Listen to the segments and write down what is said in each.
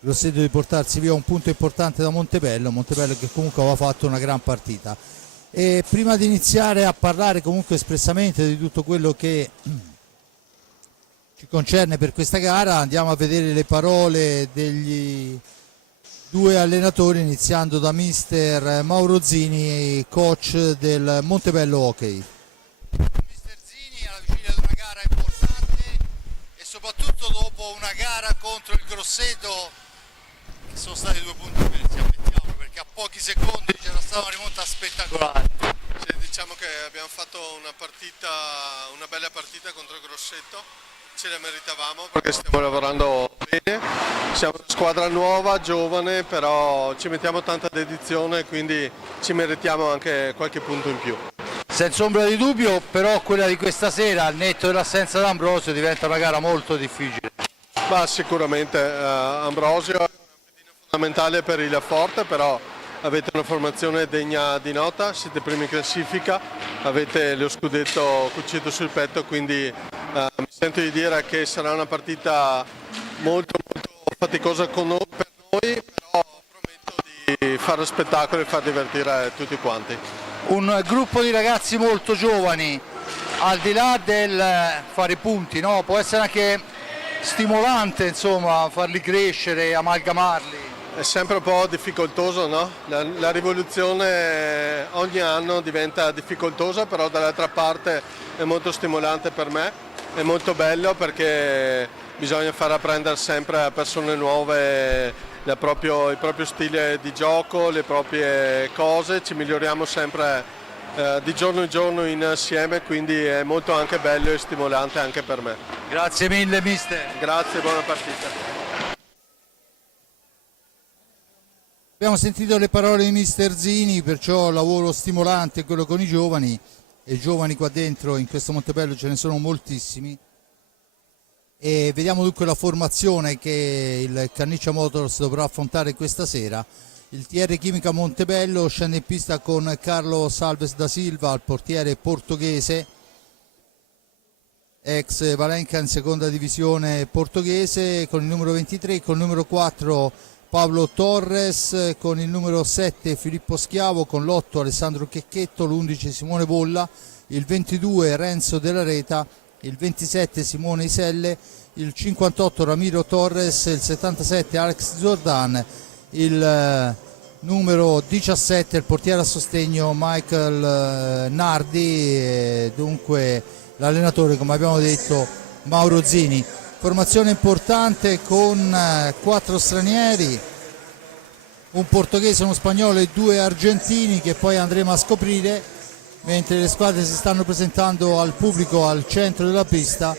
Grosseto di portarsi via un punto importante da Montebello che comunque aveva fatto una gran partita. E prima di iniziare a parlare comunque espressamente di tutto quello che ci concerne per questa gara, andiamo a vedere le parole degli due allenatori, iniziando da mister Mauro Zini, coach del Montebello Hockey. Mister Zini, alla vigilia di una gara importante e soprattutto dopo una gara contro il Grosseto, che sono stati 2 punti persi, ammettiamo, perché a pochi secondi c'era stata una rimonta spettacolare. Sì, diciamo che abbiamo fatto una bella partita contro il Grosseto, ce la meritavamo perché stiamo lavorando bene, siamo una squadra nuova, giovane, però ci mettiamo tanta dedizione, quindi ci meritiamo anche qualche punto in più. Senza ombra di dubbio, però quella di questa sera, al netto dell'assenza d'Ambrosio, diventa una gara molto difficile. Ma sicuramente Ambrosio è una pedina fondamentale per il Forte, però avete una formazione degna di nota, siete primi in classifica, avete lo scudetto cucito sul petto, quindi mi sento di dire che sarà una partita molto faticosa per noi, però prometto di fare spettacolo e far divertire tutti quanti. Un gruppo di ragazzi molto giovani, al di là del fare punti, no? Può essere anche stimolante, insomma, farli crescere, amalgamarli. È sempre un po' difficoltoso, no? La rivoluzione ogni anno diventa difficoltosa, però dall'altra parte è molto stimolante per me, è molto bello perché bisogna far apprendere sempre a persone nuove il proprio stile di gioco, le proprie cose, ci miglioriamo sempre di giorno in giorno insieme, quindi è molto anche bello e stimolante anche per me. Grazie mille mister. Grazie, buona partita. Abbiamo sentito le parole di mister Zini, perciò lavoro stimolante quello con i giovani, e giovani qua dentro in questo Montebello ce ne sono moltissimi, e vediamo dunque la formazione che il Canniccia Motors dovrà affrontare questa sera. Il TR Chimica Montebello scende in pista con Carlo Salves da Silva, il portiere portoghese, ex Valenca in seconda divisione portoghese, con il numero 23, con il numero 4 Paolo Torres, con il numero 7 Filippo Schiavo, con l'8 Alessandro Checchetto, l'11 Simone Bolla, il 22 Renzo Della Reta, il 27 Simone Iselle, il 58 Ramiro Torres, il 77 Alex Jordan, il numero 17 il portiere a sostegno Michael Nardi, dunque l'allenatore, come abbiamo detto, Mauro Zini. Formazione importante con 4 stranieri, un portoghese, uno spagnolo e 2 argentini che poi andremo a scoprire mentre le squadre si stanno presentando al pubblico al centro della pista.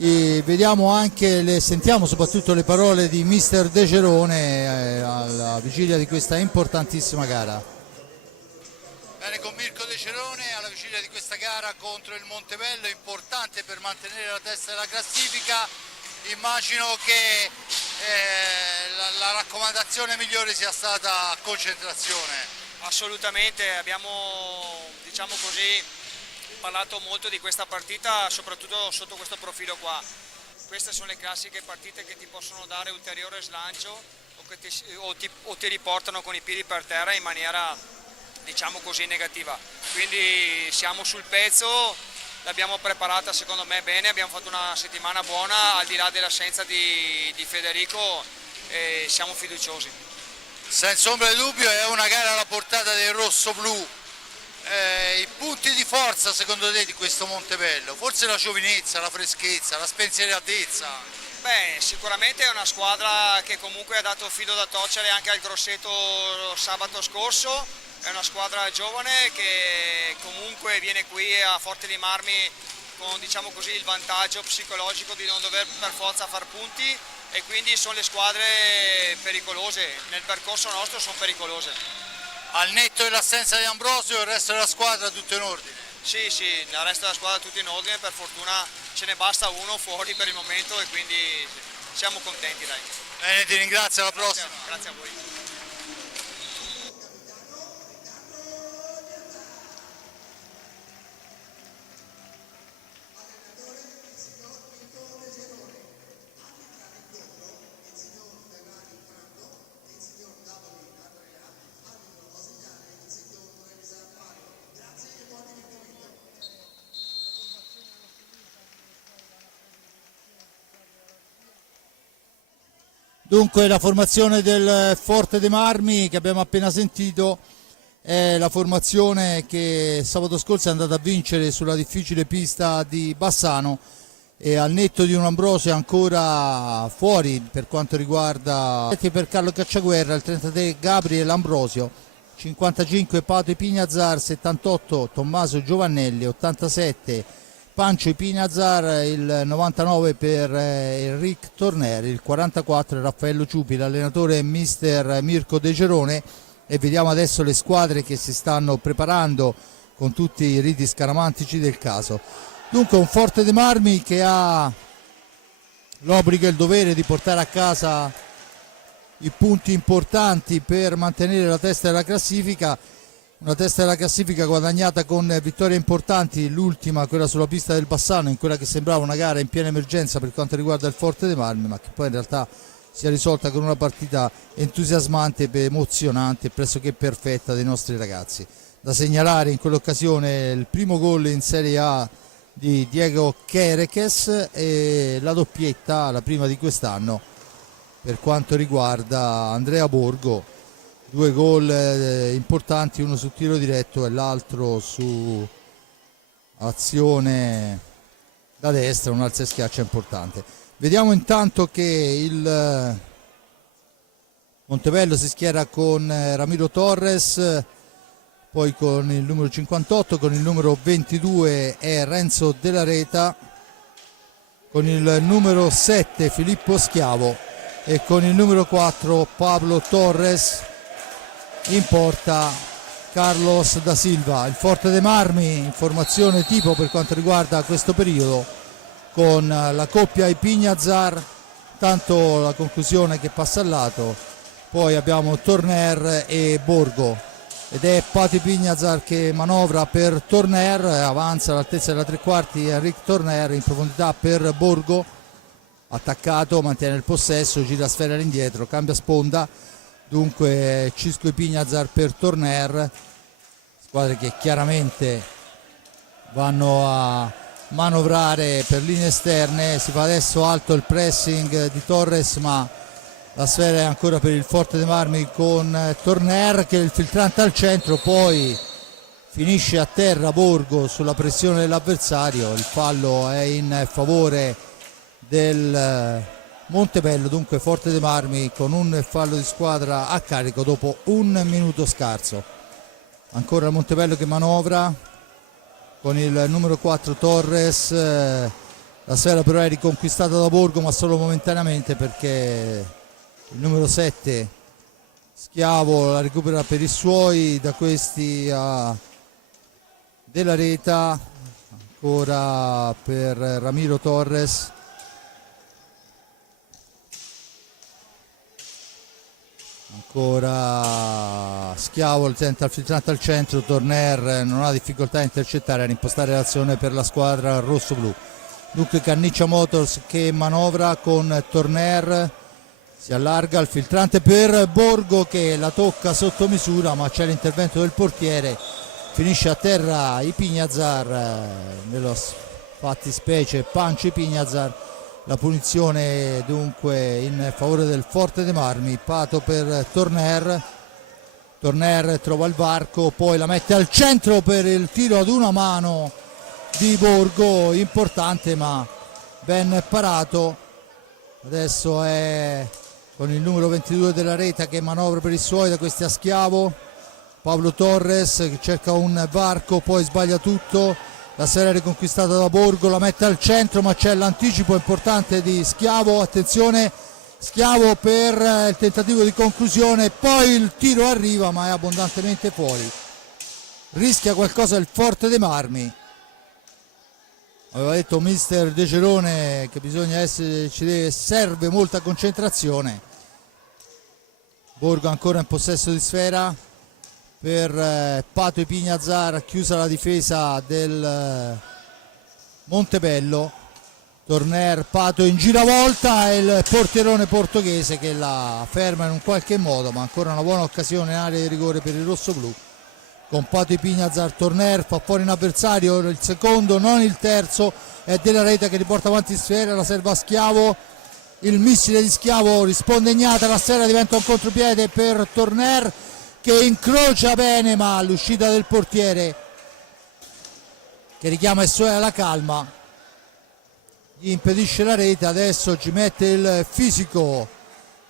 E vediamo anche, sentiamo soprattutto le parole di mister De Cerone alla vigilia di questa importantissima gara. Bene, con Mirko De Cerone alla vigilia di questa gara contro il Montebello, importante per mantenere la testa della classifica. Immagino che la raccomandazione migliore sia stata concentrazione. Assolutamente, abbiamo, diciamo così, parlato molto di questa partita, soprattutto sotto questo profilo qua. Queste sono le classiche partite che ti possono dare ulteriore slancio o ti riportano con i piedi per terra in maniera, diciamo così, negativa. Quindi siamo sul pezzo, l'abbiamo preparata secondo me bene, abbiamo fatto una settimana buona, al di là dell'assenza di Federico, e siamo fiduciosi. Senza ombra di dubbio è una gara alla portata del rosso-blu. I punti di forza secondo te di questo Montebello? Forse la giovinezza, la freschezza, la spensieratezza? Beh, sicuramente è una squadra che comunque ha dato filo da torcere anche al Grosseto sabato scorso, è una squadra giovane che comunque viene qui a Forte dei Marmi con, diciamo così, il vantaggio psicologico di non dover per forza far punti, e quindi sono le squadre pericolose, nel percorso nostro sono pericolose. Al netto dell'assenza di Ambrosio, il resto della squadra tutto in ordine? Sì, il resto della squadra tutto in ordine, per fortuna ce ne basta uno fuori per il momento e quindi siamo contenti, dai. Bene, ti ringrazio, alla prossima. Grazie a voi. Dunque la formazione del Forte dei Marmi che abbiamo appena sentito è la formazione che sabato scorso è andata a vincere sulla difficile pista di Bassano, e al netto di un Ambrosio ancora fuori per quanto riguarda per Carlo Cacciaguerra, il 33 Gabriele Ambrosio, 55 Pato Ipignazar, 78 Tommaso Giovannelli, 87 Pancio Ipignazar, il 99 per Enric Torner, il 44 Raffaello Ciupi, l'allenatore è mister Mirko De Gerone. E vediamo adesso le squadre che si stanno preparando con tutti i riti scaramantici del caso. Dunque un Forte dei Marmi che ha l'obbligo e il dovere di portare a casa i punti importanti per mantenere la testa della classifica, una testa della classifica guadagnata con vittorie importanti, l'ultima quella sulla pista del Bassano, in quella che sembrava una gara in piena emergenza per quanto riguarda il Forte dei Marmi, ma che poi in realtà si è risolta con una partita entusiasmante, emozionante e pressoché perfetta dei nostri ragazzi. Da segnalare in quell'occasione il primo gol in Serie A di Diego Quereques e la doppietta, la prima di quest'anno, per quanto riguarda Andrea Borgo. Due gol importanti, uno su tiro diretto e l'altro su azione da destra, un alza e schiaccia importante. Vediamo intanto che il Montebello si schiera con Ramiro Torres, poi con il numero 58, con il numero 22 è Renzo Della Reta, con il numero 7 Filippo Schiavo e con il numero 4 Pablo Torres, in porta Carlos da Silva. Il Forte dei Marmi in formazione tipo per quanto riguarda questo periodo, con la coppia Ipignazar, tanto la conclusione che passa al lato, poi abbiamo Torner e Borgo ed è Pato Ipignazar che manovra per Torner, avanza all'altezza della tre quarti Enric Torner, in profondità per Borgo, attaccato, mantiene il possesso, gira la sfera all'indietro, cambia sponda, dunque Cisco Ipignazar per Torner, squadre che chiaramente vanno a manovrare per linee esterne. Si fa adesso alto il pressing di Torres, ma la sfera è ancora per il Forte dei Marmi con Torner che è il filtrante al centro, poi finisce a terra Borgo sulla pressione dell'avversario. Il fallo è in favore del Montebello, dunque Forte dei Marmi con un fallo di squadra a carico dopo un minuto scarso. Ancora il Montebello che manovra con il numero 4 Torres, la sfera però è riconquistata da Borgo ma solo momentaneamente, perché il numero 7 Schiavo la recupera per i suoi, da questi a Della Reta, ancora per Ramiro Torres, ancora Schiavo tenta il filtrante al centro, Torner non ha difficoltà a intercettare, a impostare l'azione per la squadra rosso-blu. Dunque Canniccia Motors che manovra con Torner, si allarga il filtrante per Borgo che la tocca sotto misura, ma c'è l'intervento del portiere, finisce a terra Ipignazar, nello fattispecie Pancio Ipignazar. La punizione dunque in favore del Forte dei Marmi, Pato per Torner, Torner trova il varco, poi la mette al centro per il tiro ad una mano di Borgo, importante ma ben parato. Adesso è con il numero 22 Della Reta che manovra per i suoi, da questi a Schiavo, Pablo Torres che cerca un varco, poi sbaglia tutto. La serie riconquistata da Borgo, la mette al centro ma c'è l'anticipo importante di Schiavo, attenzione Schiavo per il tentativo di conclusione, poi il tiro arriva ma è abbondantemente fuori. Rischia qualcosa il Forte dei Marmi. Aveva detto mister De Gerone che bisogna essere, serve molta concentrazione. Borgo ancora in possesso di sfera per Pato Ipignazar, chiusa la difesa del Montebello. Torner, Pato in giravolta e il portierone portoghese che la ferma in un qualche modo, ma ancora una buona occasione in area di rigore per il rossoblu. Con Pato Ipignazar, Torner fa fuori un avversario, il secondo, non il terzo, è Della Reta che riporta avanti sfera, la serva a Schiavo, il missile di Schiavo, risponde Ignata, la sfera diventa un contropiede per Torner che incrocia bene, ma all'uscita del portiere che richiama il suo alla calma gli impedisce la rete. Adesso ci mette il fisico,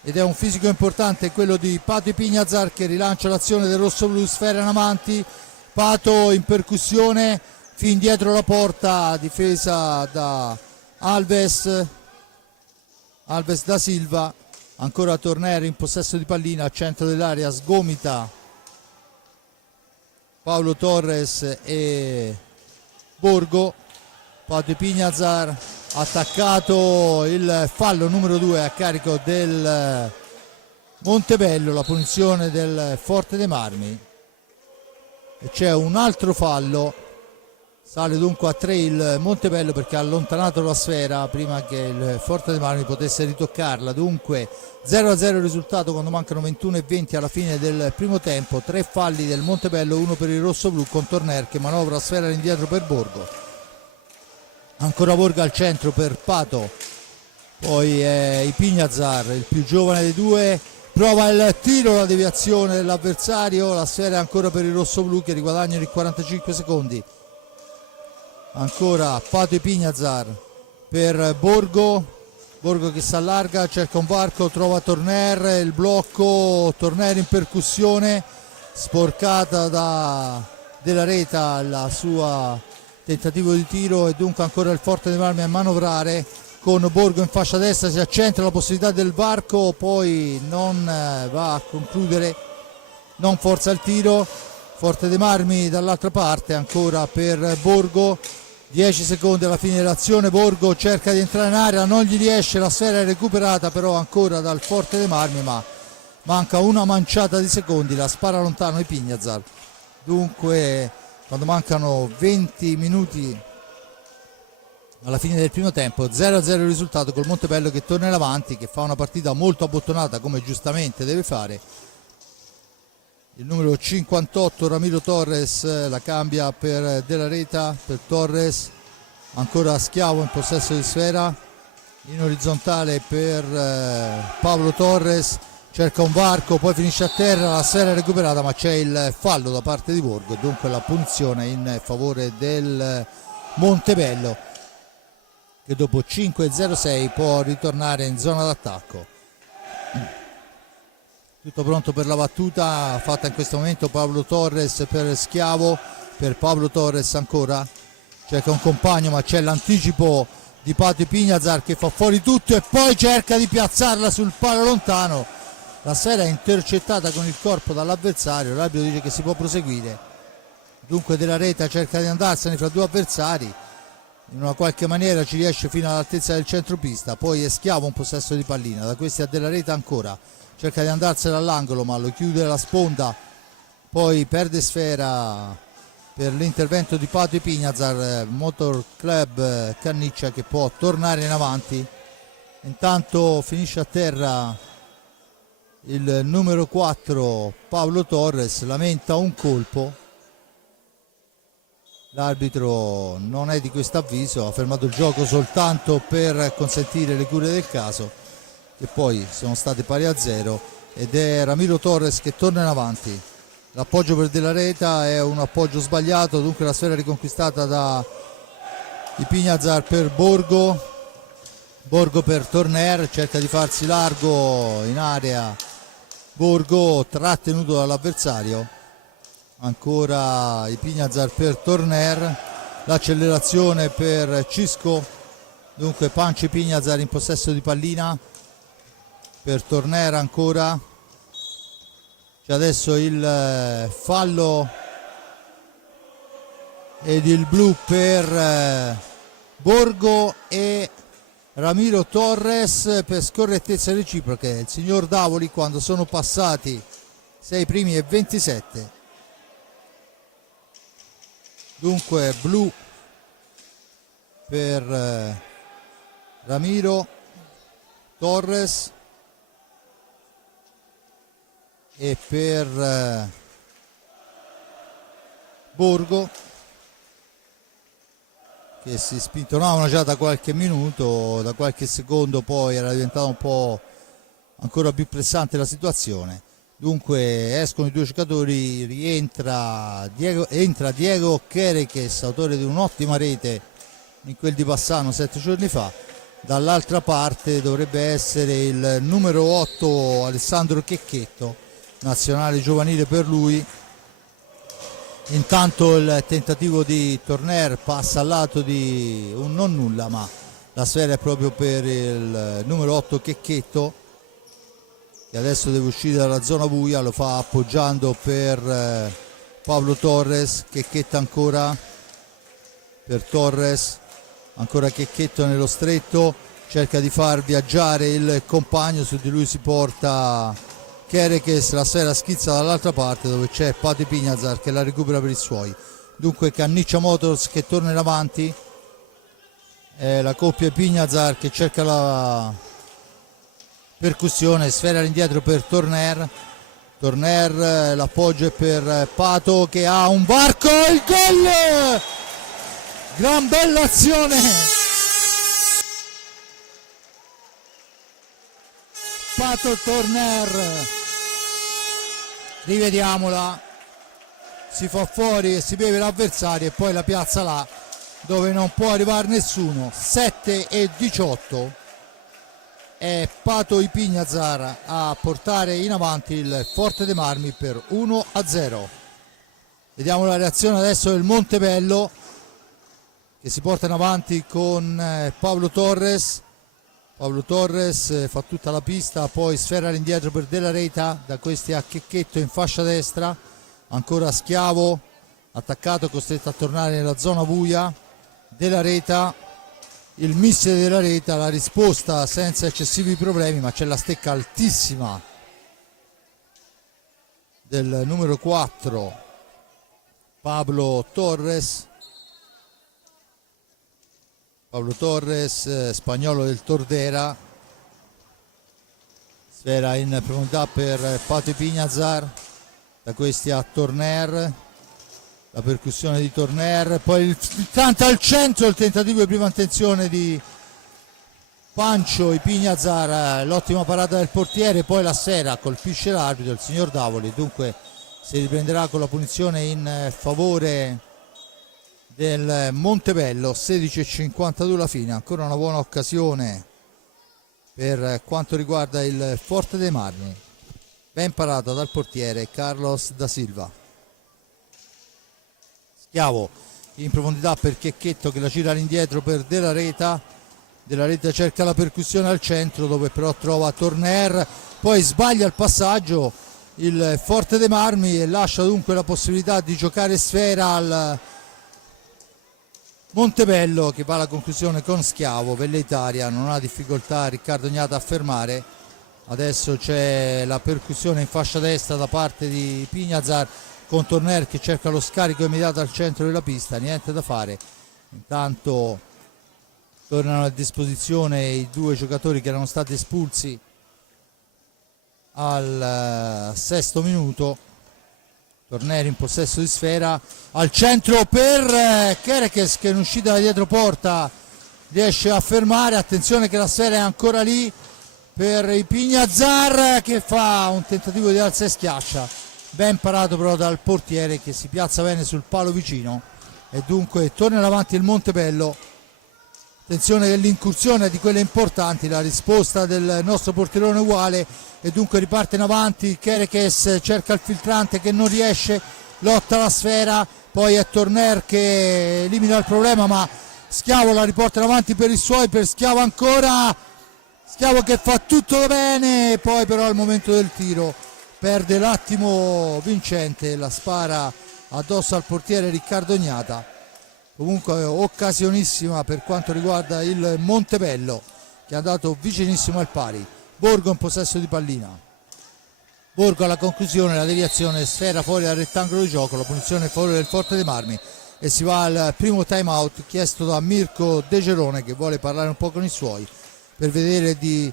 ed è un fisico importante, quello di Pato Ipignazar, che rilancia l'azione del rossoblu, sfera in avanti, Pato in percussione fin dietro la porta, difesa da Alves da Silva. Ancora Torner in possesso di pallina al centro dell'area, sgomita Paolo Torres e Borgo. Pato Ipignazar attaccato, il fallo numero 2 a carico del Montebello, la punizione del Forte dei Marmi, e c'è un altro fallo. Sale dunque a 3 il Montebello perché ha allontanato la sfera prima che il Forte dei Marmi potesse ritoccarla. Dunque 0-0 il risultato quando mancano 21:20 alla fine del primo tempo. 3 falli del Montebello, 1 per il rossoblu, con Torner che manovra la sfera indietro per Borgo. Ancora Borgo al centro per Pato, poi è Ipignazar, il più giovane dei due, prova il tiro, la deviazione dell'avversario, la sfera è ancora per il rossoblu che riguadagnano i 45 secondi. Ancora Pato Ipignazar per Borgo che si allarga, cerca un varco, trova Torner, il blocco, Torner in percussione, sporcata da Della Reta la sua tentativo di tiro, e dunque ancora il Forte dei Marmi a manovrare con Borgo in fascia destra, si accentra la possibilità del varco, poi non va a concludere, non forza il tiro. Forte dei Marmi dall'altra parte ancora per Borgo, 10 secondi alla fine dell'azione, Borgo cerca di entrare in area, non gli riesce, la sfera è recuperata però ancora dal Forte dei Marmi, ma manca una manciata di secondi, la spara lontano Ipignazar. Dunque quando mancano 20 minuti alla fine del primo tempo, 0-0 il risultato, col Montebello che torna in avanti, che fa una partita molto abbottonata come giustamente deve fare. Il numero 58 Ramiro Torres la cambia per Della Reta, per Torres, ancora Schiavo in possesso di sfera, in orizzontale per Pablo Torres, cerca un varco, poi finisce a terra, la sfera è recuperata ma c'è il fallo da parte di Borgo, dunque la punizione in favore del Montebello che dopo 5-0-6 può ritornare in zona d'attacco. Tutto pronto per la battuta fatta in questo momento Pablo Torres per Schiavo, per Pablo Torres ancora, cerca un compagno ma c'è l'anticipo di Pato Ipignazar che fa fuori tutto e poi cerca di piazzarla sul palo lontano. La sfera è intercettata con il corpo dall'avversario, l'arbitro dice che si può proseguire. Dunque Della Reta cerca di andarsene fra due avversari, in una qualche maniera ci riesce fino all'altezza del centropista, poi è Schiavo un possesso di pallina, da questi a Della Reta ancora, cerca di andarsene all'angolo ma lo chiude la sponda, poi perde sfera per l'intervento di Pato Ipignazar, Motor Club Canniccia che può tornare in avanti. Intanto finisce a terra il numero 4 Paolo Torres, lamenta un colpo, l'arbitro non è di questo avviso, ha fermato il gioco soltanto per consentire le cure del caso, che poi sono state pari a 0, ed è Ramiro Torres che torna in avanti. L'appoggio per Della Reta è un appoggio sbagliato, dunque la sfera riconquistata da Ipignazar per Borgo per Torner, cerca di farsi largo in area Borgo, trattenuto dall'avversario. Ancora Ipignazar per Torner, l'accelerazione per Cisco, dunque Pancio Ipignazar in possesso di pallina per Torner ancora. C'è adesso il fallo ed il blu per Borgo e Ramiro Torres per scorrettezza reciproche. Il signor Davoli quando sono passati 6 primi e 27. Dunque blu per Ramiro Torres e per Borgo che si spintonavano già da qualche minuto, da qualche secondo poi era diventata un po' ancora più pressante la situazione. Dunque escono i due giocatori, entra Diego Quereques, autore di un'ottima rete in quel di Bassano 7 giorni fa. Dall'altra parte dovrebbe essere il numero 8 Alessandro Checchetto, nazionale giovanile per lui. Intanto il tentativo di Torner passa al lato di un non nulla, ma la sfera è proprio per il numero 8 Checchetto, che adesso deve uscire dalla zona buia, lo fa appoggiando per Pablo Torres. Checchetto ancora per Torres, ancora Checchetto nello stretto, cerca di far viaggiare il compagno, su di lui si porta Quereques, la sfera schizza dall'altra parte dove c'è Pate Pignazar che la recupera per i suoi. Dunque Canniccia Motors che torna in avanti, la coppia Pignazar che cerca la percussione, sfera all'indietro per Torner, l'appoggio è per Pato che ha un varco, il gol! Gran bella azione! Pato Torner, rivediamola, si fa fuori e si beve l'avversario e poi la piazza là dove non può arrivare nessuno. 7-18, è Pato Ipignazar a portare in avanti il Forte dei Marmi per 1-0. Vediamo la reazione adesso del Montebello, che si porta in avanti con Pablo Torres. Pablo Torres fa tutta la pista, poi sfera all'indietro per Della Reta, da questi a Checchetto in fascia destra, ancora Schiavo attaccato, costretto a tornare nella zona buia. Della Reta, il mister della Reta, la risposta senza eccessivi problemi, ma c'è la stecca altissima del numero 4 Pablo Torres, spagnolo del Tordera. Sfera in profondità per Pato Pignazar, da questi a Torner, la percussione di Torner, poi il tanto al centro, il tentativo di prima intenzione di Pancho Ipignazar, l'ottima parata del portiere, poi la sfera colpisce l'arbitro, il signor Davoli, dunque si riprenderà con la punizione in favore del Montebello. 16:52 la fine, ancora una buona occasione per quanto riguarda il Forte dei Marmi, ben parata dal portiere Carlos da Silva. Schiavo in profondità per Checchetto che la gira all'indietro per Della Reta. Della Reta cerca la percussione al centro dove però trova Torner, poi sbaglia il passaggio il Forte dei Marmi e lascia dunque la possibilità di giocare sfera al Montebello, che va alla conclusione con Schiavo. Velleitaria, non ha difficoltà Riccardo Gnata a fermare. Adesso c'è la percussione in fascia destra da parte di Pignazar con Torner che cerca lo scarico immediato al centro della pista, niente da fare. Intanto tornano a disposizione i due giocatori che erano stati espulsi al sesto minuto. Torner in possesso di sfera al centro per Quereques che in uscita da dietro porta riesce a fermare. Attenzione che la sfera è ancora lì per i Pignazar che fa un tentativo di alza e schiaccia, ben parato però dal portiere che si piazza bene sul palo vicino e dunque torna avanti il Montebello. Attenzione che l'incursione è di quelle importanti, la risposta del nostro portierone uguale e dunque riparte in avanti. Quereques cerca il filtrante che non riesce, lotta la sfera, poi è Torner che elimina il problema, ma Schiavo la riporta in avanti per i suoi, per Schiavo ancora, Schiavo che fa tutto bene, poi però al momento del tiro perde l'attimo vincente, la spara addosso al portiere Riccardo Gnata. Comunque occasionissima per quanto riguarda il Montebello che è andato vicinissimo al pari. Borgo in possesso di pallina, Borgo alla conclusione, la deviazione, sfera fuori dal rettangolo di gioco, la punizione in favore del Forte dei Marmi e si va al primo time out chiesto da Mirko De Gerone che vuole parlare un po' con i suoi per vedere di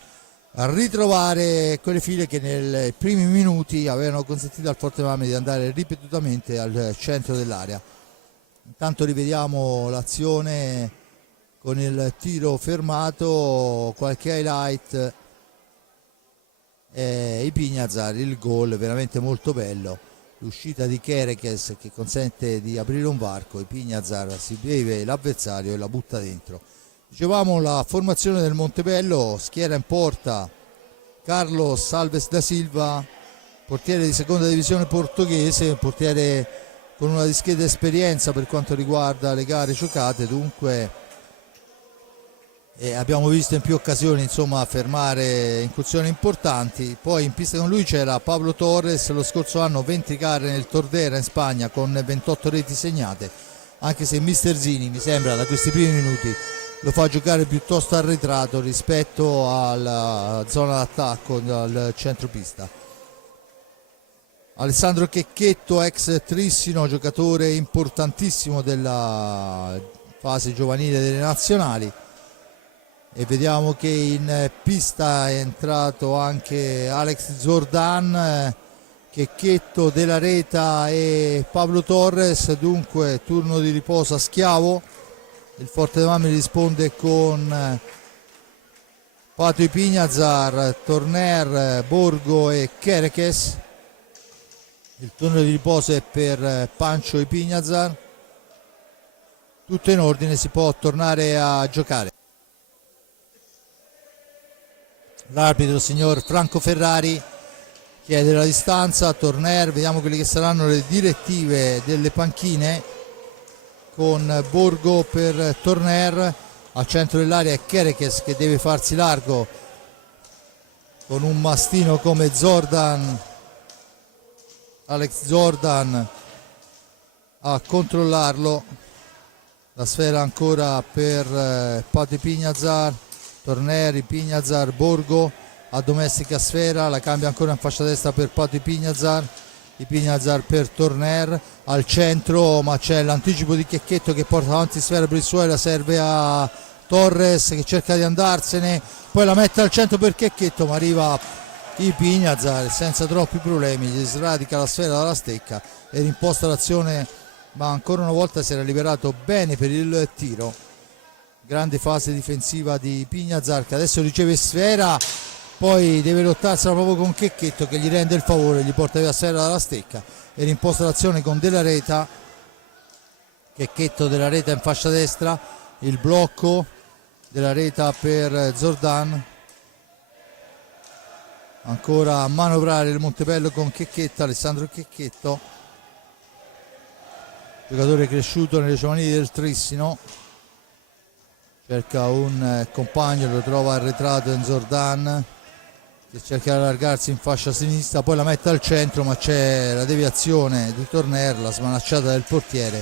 ritrovare quelle file che nei primi minuti avevano consentito al Forte dei Marmi di andare ripetutamente al centro dell'area. Intanto rivediamo l'azione con il tiro fermato, qualche highlight. Ipiñazar, il gol veramente molto bello, l'uscita di Kerekes che consente di aprire un varco. Ipiñazar si beve l'avversario e la butta dentro. Dicevamo la formazione del Montebello: schiera in porta Carlos Alves da Silva, portiere di seconda divisione portoghese, portiere con una discreta esperienza per quanto riguarda le gare giocate, dunque abbiamo visto in più occasioni insomma fermare incursioni importanti. Poi in pista con lui c'era Pablo Torres, lo scorso anno 20 gare nel Tordera in Spagna con 28 reti segnate, anche se Mister Zini mi sembra da questi primi minuti lo fa giocare piuttosto arretrato rispetto alla zona d'attacco, al centropista. Alessandro Checchetto, ex Trissino, giocatore importantissimo della fase giovanile delle nazionali, e vediamo che in pista è entrato anche Alex Zordan, Checchetto, Della Reta e Pablo Torres. Dunque turno di riposo a Schiavo. Il Forte dei Marmi risponde con Pato Ipiñazar, Torner, Borgo e Kerekes. Il turno di riposo è per Pancho Ipiñazar. Tutto in ordine, si può tornare a giocare. L'arbitro, signor Franco Ferrari, chiede la distanza a Torner. Vediamo quelle che saranno le direttive delle panchine, con Borgo per Torner, al centro dell'area è Kerekes che deve farsi largo con un mastino come Zordan, Alex Zordan a controllarlo. La sfera ancora per Pato Ipiñazar, Torner, Ipiñazar, Borgo a domestica sfera, la cambia ancora in fascia destra per Pato Ipiñazar, Ipiñazar per Torner al centro, ma c'è l'anticipo di Checchetto che porta avanti sfera per il suo, la serve a Torres che cerca di andarsene, poi la mette al centro per Checchetto, ma arriva Ipiñazar senza troppi problemi, gli sradica la sfera dalla stecca e rimposta l'azione, ma ancora una volta si era liberato bene per il tiro. Grande fase difensiva di Ipiñazar che adesso riceve sfera, poi deve lottarsela proprio con Checchetto che gli rende il favore, gli porta via sfera dalla stecca e rimposta l'azione con Della Reta. Checchetto, Della Reta in fascia destra, il blocco Della Reta per Zordan, ancora a manovrare il Montebello con Checchetto, Alessandro Checchetto, giocatore cresciuto nelle giovanili del Trissino, cerca un compagno, lo trova arretrato in Zordan che cerca di allargarsi in fascia sinistra, poi la mette al centro, ma c'è la deviazione di Torner, la smanacciata del portiere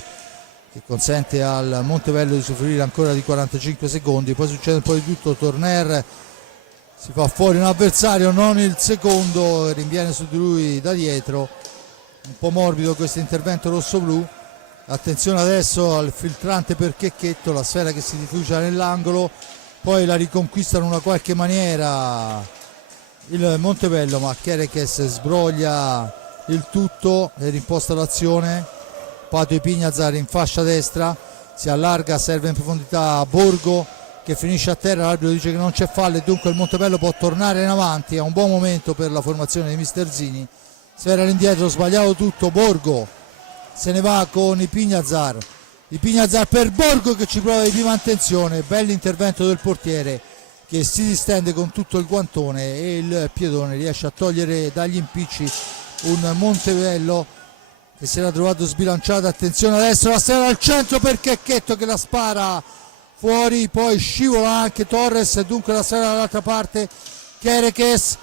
che consente al Montebello di soffrire ancora di 45 secondi. Poi succede un po' di tutto, Torner si fa fuori un avversario, non il secondo, rinviene su di lui da dietro, un po' morbido questo intervento rosso-blu. Attenzione adesso al filtrante per Checchetto, la sfera che si rifugia nell'angolo, poi la riconquista in una qualche maniera il Montebello, ma Kerekes sbroglia il tutto e rimposta l'azione. Pato Ipiñazar in fascia destra, si allarga, serve in profondità a Borgo che finisce a terra, l'arbitro dice che non c'è fallo e dunque il Montebello può tornare in avanti. È un buon momento per la formazione di Mister Zini. Sfera all'indietro, sbagliato tutto, Borgo se ne va con Ipiñazar, Ipiñazar per Borgo che ci prova di prima intenzione, bell'intervento del portiere che si distende con tutto il guantone e il piedone riesce a togliere dagli impicci un Montebello che si era trovato sbilanciato. Attenzione adesso la sfera al centro per Checchetto che la spara fuori, poi scivola anche Torres e dunque la sfera dall'altra parte. Kerekes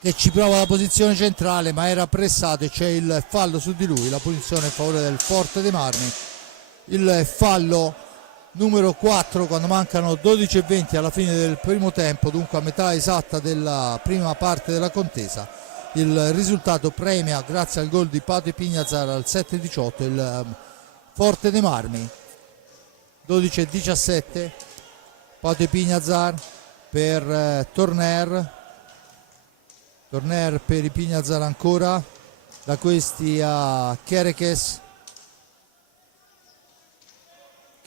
che ci prova la posizione centrale ma era pressato e c'è il fallo su di lui, la punizione in favore del Forte dei Marmi, il fallo numero 4 quando mancano 12:20 alla fine del primo tempo, dunque a metà esatta della prima parte della contesa. Il risultato premia, grazie al gol di Pato Ipiñazar al 7-18, il Forte dei Marmi. 12-17, Pato Ipiñazar per Torner per Ipiñazar ancora, da questi a Kerekes,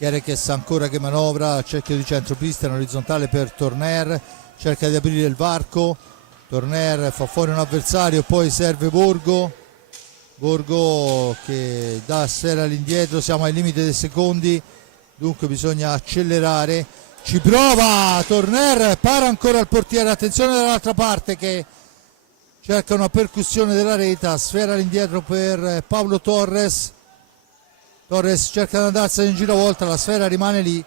Kerekes ancora che manovra al cerchio di centropista in orizzontale per Torner, cerca di aprire il varco, Torner fa fuori un avversario, poi serve Borgo che dà sfera all'indietro, siamo ai limiti dei secondi, dunque bisogna accelerare, ci prova Torner, para ancora il portiere, attenzione dall'altra parte che cerca una percussione della rete, sfera all'indietro per Pablo Torres cerca di andarsene in giravolta, la sfera rimane lì,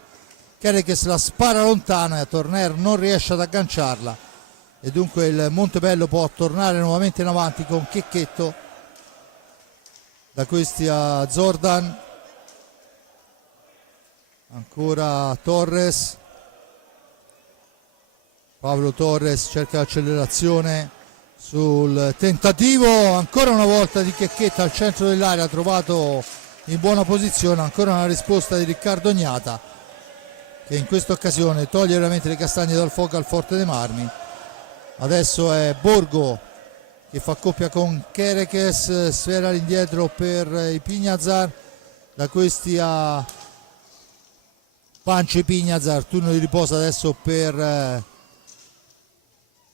Kerekes la spara lontana, Torner non riesce ad agganciarla e dunque il Montebello può tornare nuovamente in avanti con Checchetto, da questi a Zordan, ancora Torres, Pablo Torres cerca l'accelerazione sul tentativo ancora una volta di Checchetto al centro dell'area, trovato in buona posizione, ancora una risposta di Riccardo Ognata che in questa occasione toglie veramente le castagne dal fuoco al Forte dei Marmi. Adesso è Borgo che fa coppia con Kerekes, sfera all'indietro per i Pignazar, da questi a Pancio e Pignazar, turno di riposo adesso per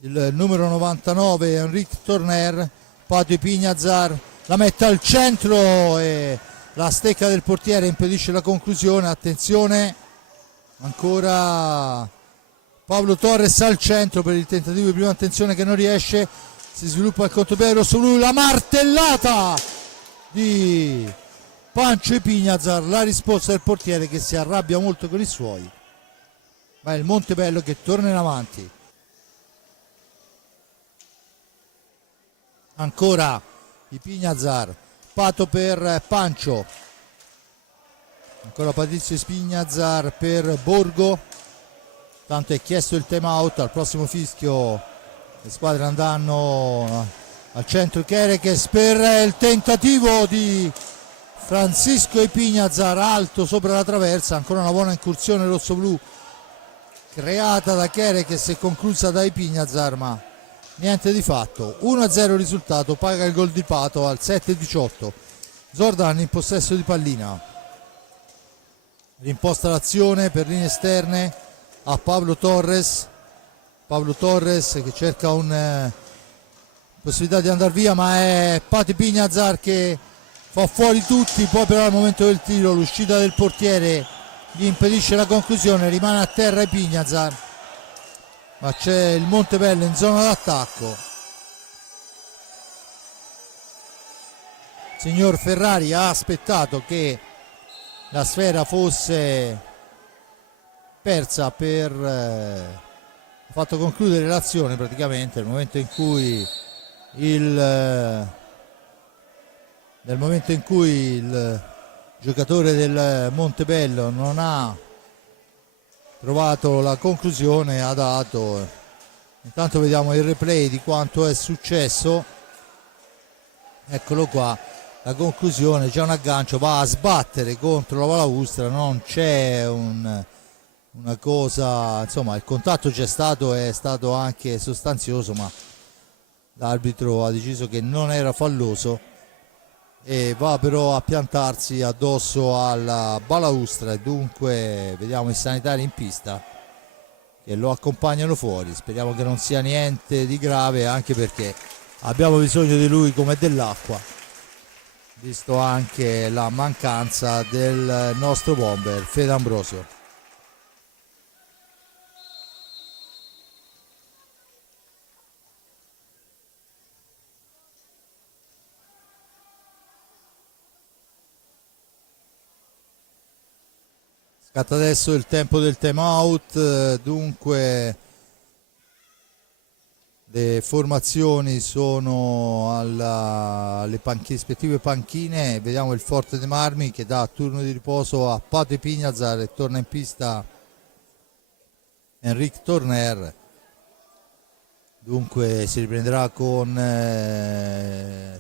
il numero 99 Enric Torner, Pato e Pignazar la mette al centro e la stecca del portiere impedisce la conclusione, attenzione ancora Pablo Torres al centro per il tentativo di prima, attenzione che non riesce, si sviluppa il contropiede su lui, la martellata di Pancio e Pignazar, la risposta del portiere che si arrabbia molto con i suoi, ma è il Montebello che torna in avanti. Ancora i Pignazar, Pato per Pancio, ancora Patrizio Pignazar per Borgo, tanto è chiesto il time out, al prossimo fischio le squadre andranno al centro. Kerekes per il tentativo di Francisco Pignazar, alto sopra la traversa, ancora una buona incursione rossoblu creata da Kerekes e conclusa dai Pignazar, ma niente di fatto. 1-0 risultato, paga il gol di Pato al 7-18. Zordan in possesso di pallina, rimposta l'azione per linee esterne a Pablo Torres che cerca una possibilità di andare via, ma è Pati Pignazar che fa fuori tutti, poi però al momento del tiro l'uscita del portiere gli impedisce la conclusione, rimane a terra Pignazar, ma c'è il Montebello in zona d'attacco. Signor Ferrari ha aspettato che la sfera fosse persa per ha fatto concludere l'azione praticamente nel momento in cui il giocatore del Montebello non ha trovato la conclusione, ha dato. Intanto vediamo il replay di quanto è successo, eccolo qua, la conclusione, c'è un aggancio, va a sbattere contro la balaustra, non c'è una cosa, insomma il contatto c'è stato, è stato anche sostanzioso, ma l'arbitro ha deciso che non era falloso e va però a piantarsi addosso alla balaustra e dunque vediamo i sanitari in pista che lo accompagnano fuori. Speriamo che non sia niente di grave, anche perché abbiamo bisogno di lui come dell'acqua, visto anche la mancanza del nostro bomber Fede Ambrosio. Scatta adesso il tempo del time out, dunque le formazioni sono alle rispettive panchine. Vediamo il Forte dei Marmi che dà turno di riposo a Pato Pignazar e torna in pista Enric Torner, dunque si riprenderà con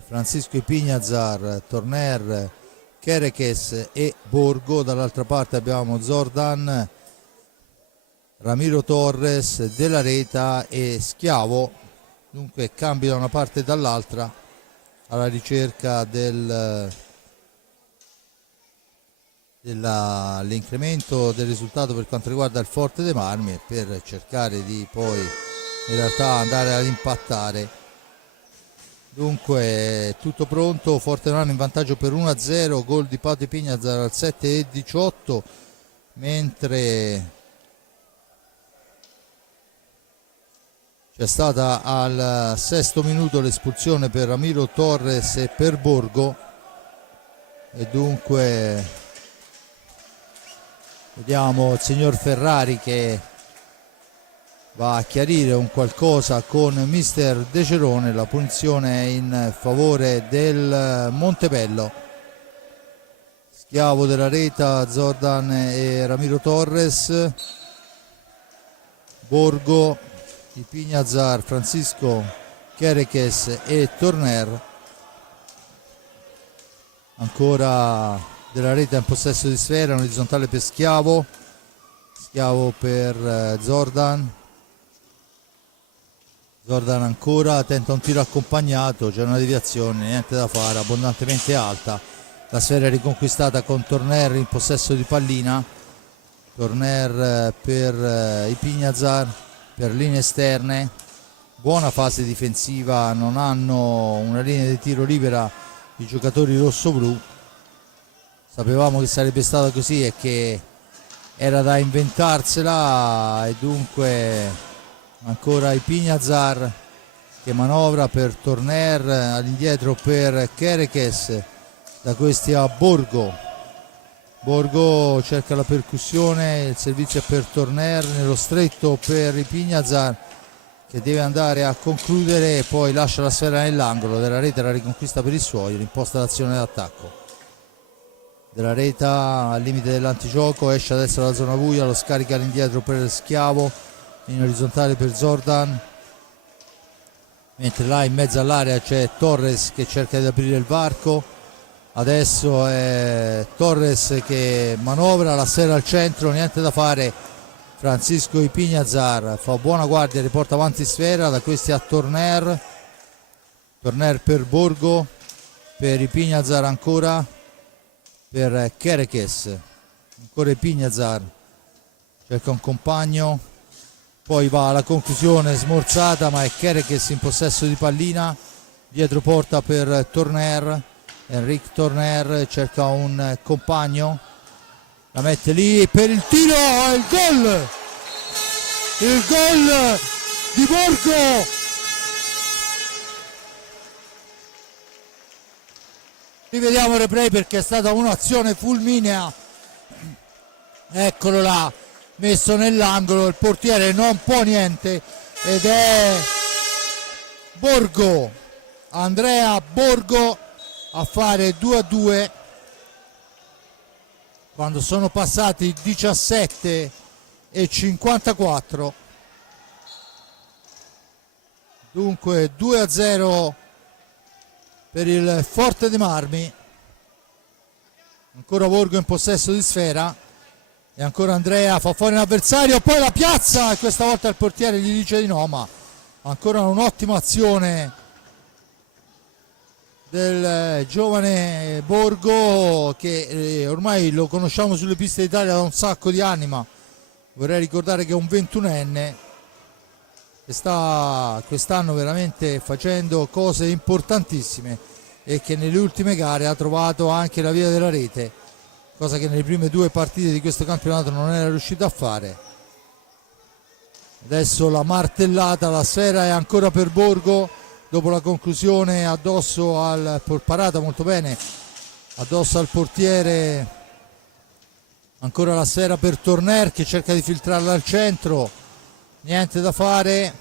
Francisco Pignazar, Torner, Kerekes e Borgo. Dall'altra parte abbiamo Zordan, Ramiro Torres, Della Reta e Schiavo, dunque cambi da una parte e dall'altra alla ricerca del dell'incremento del risultato per quanto riguarda il Forte dei Marmi, e per cercare di poi in realtà andare ad impattare. Dunque tutto pronto, Forte dei Marmi in vantaggio per 1-0, gol di Pato Ipignazar al 7:18, mentre c'è stata al 6° minuto l'espulsione per Ramiro Torres e per Borgo, e dunque vediamo il signor Ferrari che va a chiarire un qualcosa con mister De Cerone. La punizione è in favore del Montebello. Schiavo della Reta, Zordan e Ramiro Torres, Borgo, Ipignazar, Francisco Kerekes e Torner. Ancora della Reta in possesso di sfera, un orizzontale per Schiavo, Schiavo per Zordan, Zordan ancora tenta un tiro accompagnato, c'è una deviazione, niente da fare, abbondantemente alta. La sfera è riconquistata con Torner in possesso di pallina, Torner per Ipignazar, per linee esterne, buona fase difensiva, non hanno una linea di tiro libera i giocatori rossoblù. Sapevamo che sarebbe stato così e che era da inventarsela, e dunque ancora Ipignazar che manovra per Torner, all'indietro per Kerekes, da questi a Borgo. Borgo cerca la percussione, il servizio è per Torner, nello stretto per Ipignazar che deve andare a concludere, e poi lascia la sfera nell'angolo. Della Reta la riconquista per i suoi, l'imposta l'azione d'attacco. Della Reta al limite dell'antigioco, esce adesso dalla zona buia, lo scarica all'indietro per Schiavo, in orizzontale per Zordan, mentre là in mezzo all'area c'è Torres che cerca di aprire il varco. Adesso è Torres che manovra, la sfera al centro, niente da fare. Francisco Ipignazar fa buona guardia, riporta avanti sfera, da questi a Torner, Torner per Borgo, per Ipignazar ancora, per Kerekes, ancora Ipignazar, cerca un compagno, poi va alla conclusione smorzata, ma è Kerekes in possesso di pallina, dietro porta per Torner, Enric Torner cerca un compagno, la mette lì per il tiro, il gol di Borgo, rivediamo il replay perché è stata un'azione fulminea, eccolo là, messo nell'angolo, il portiere non può niente, ed è Borgo, Andrea Borgo a fare 2-2 quando sono passati 17:54. Dunque 2-0 per il Forte dei Marmi. Ancora Borgo in possesso di sfera, e ancora Andrea fa fuori un avversario, poi la piazza, e questa volta il portiere gli dice di no, ma ancora un'ottima azione del giovane Borgo che ormai lo conosciamo sulle piste d'Italia da un sacco di anni, ma vorrei ricordare che è un 21enne che sta quest'anno veramente facendo cose importantissime e che nelle ultime gare ha trovato anche la via della rete, cosa che nelle prime 2 partite di questo campionato non era riuscito a fare. Adesso la martellata, la sfera è ancora per Borgo, dopo la conclusione addosso al parata molto bene, addosso al portiere. Ancora la sfera per Torner che cerca di filtrarla al centro, niente da fare.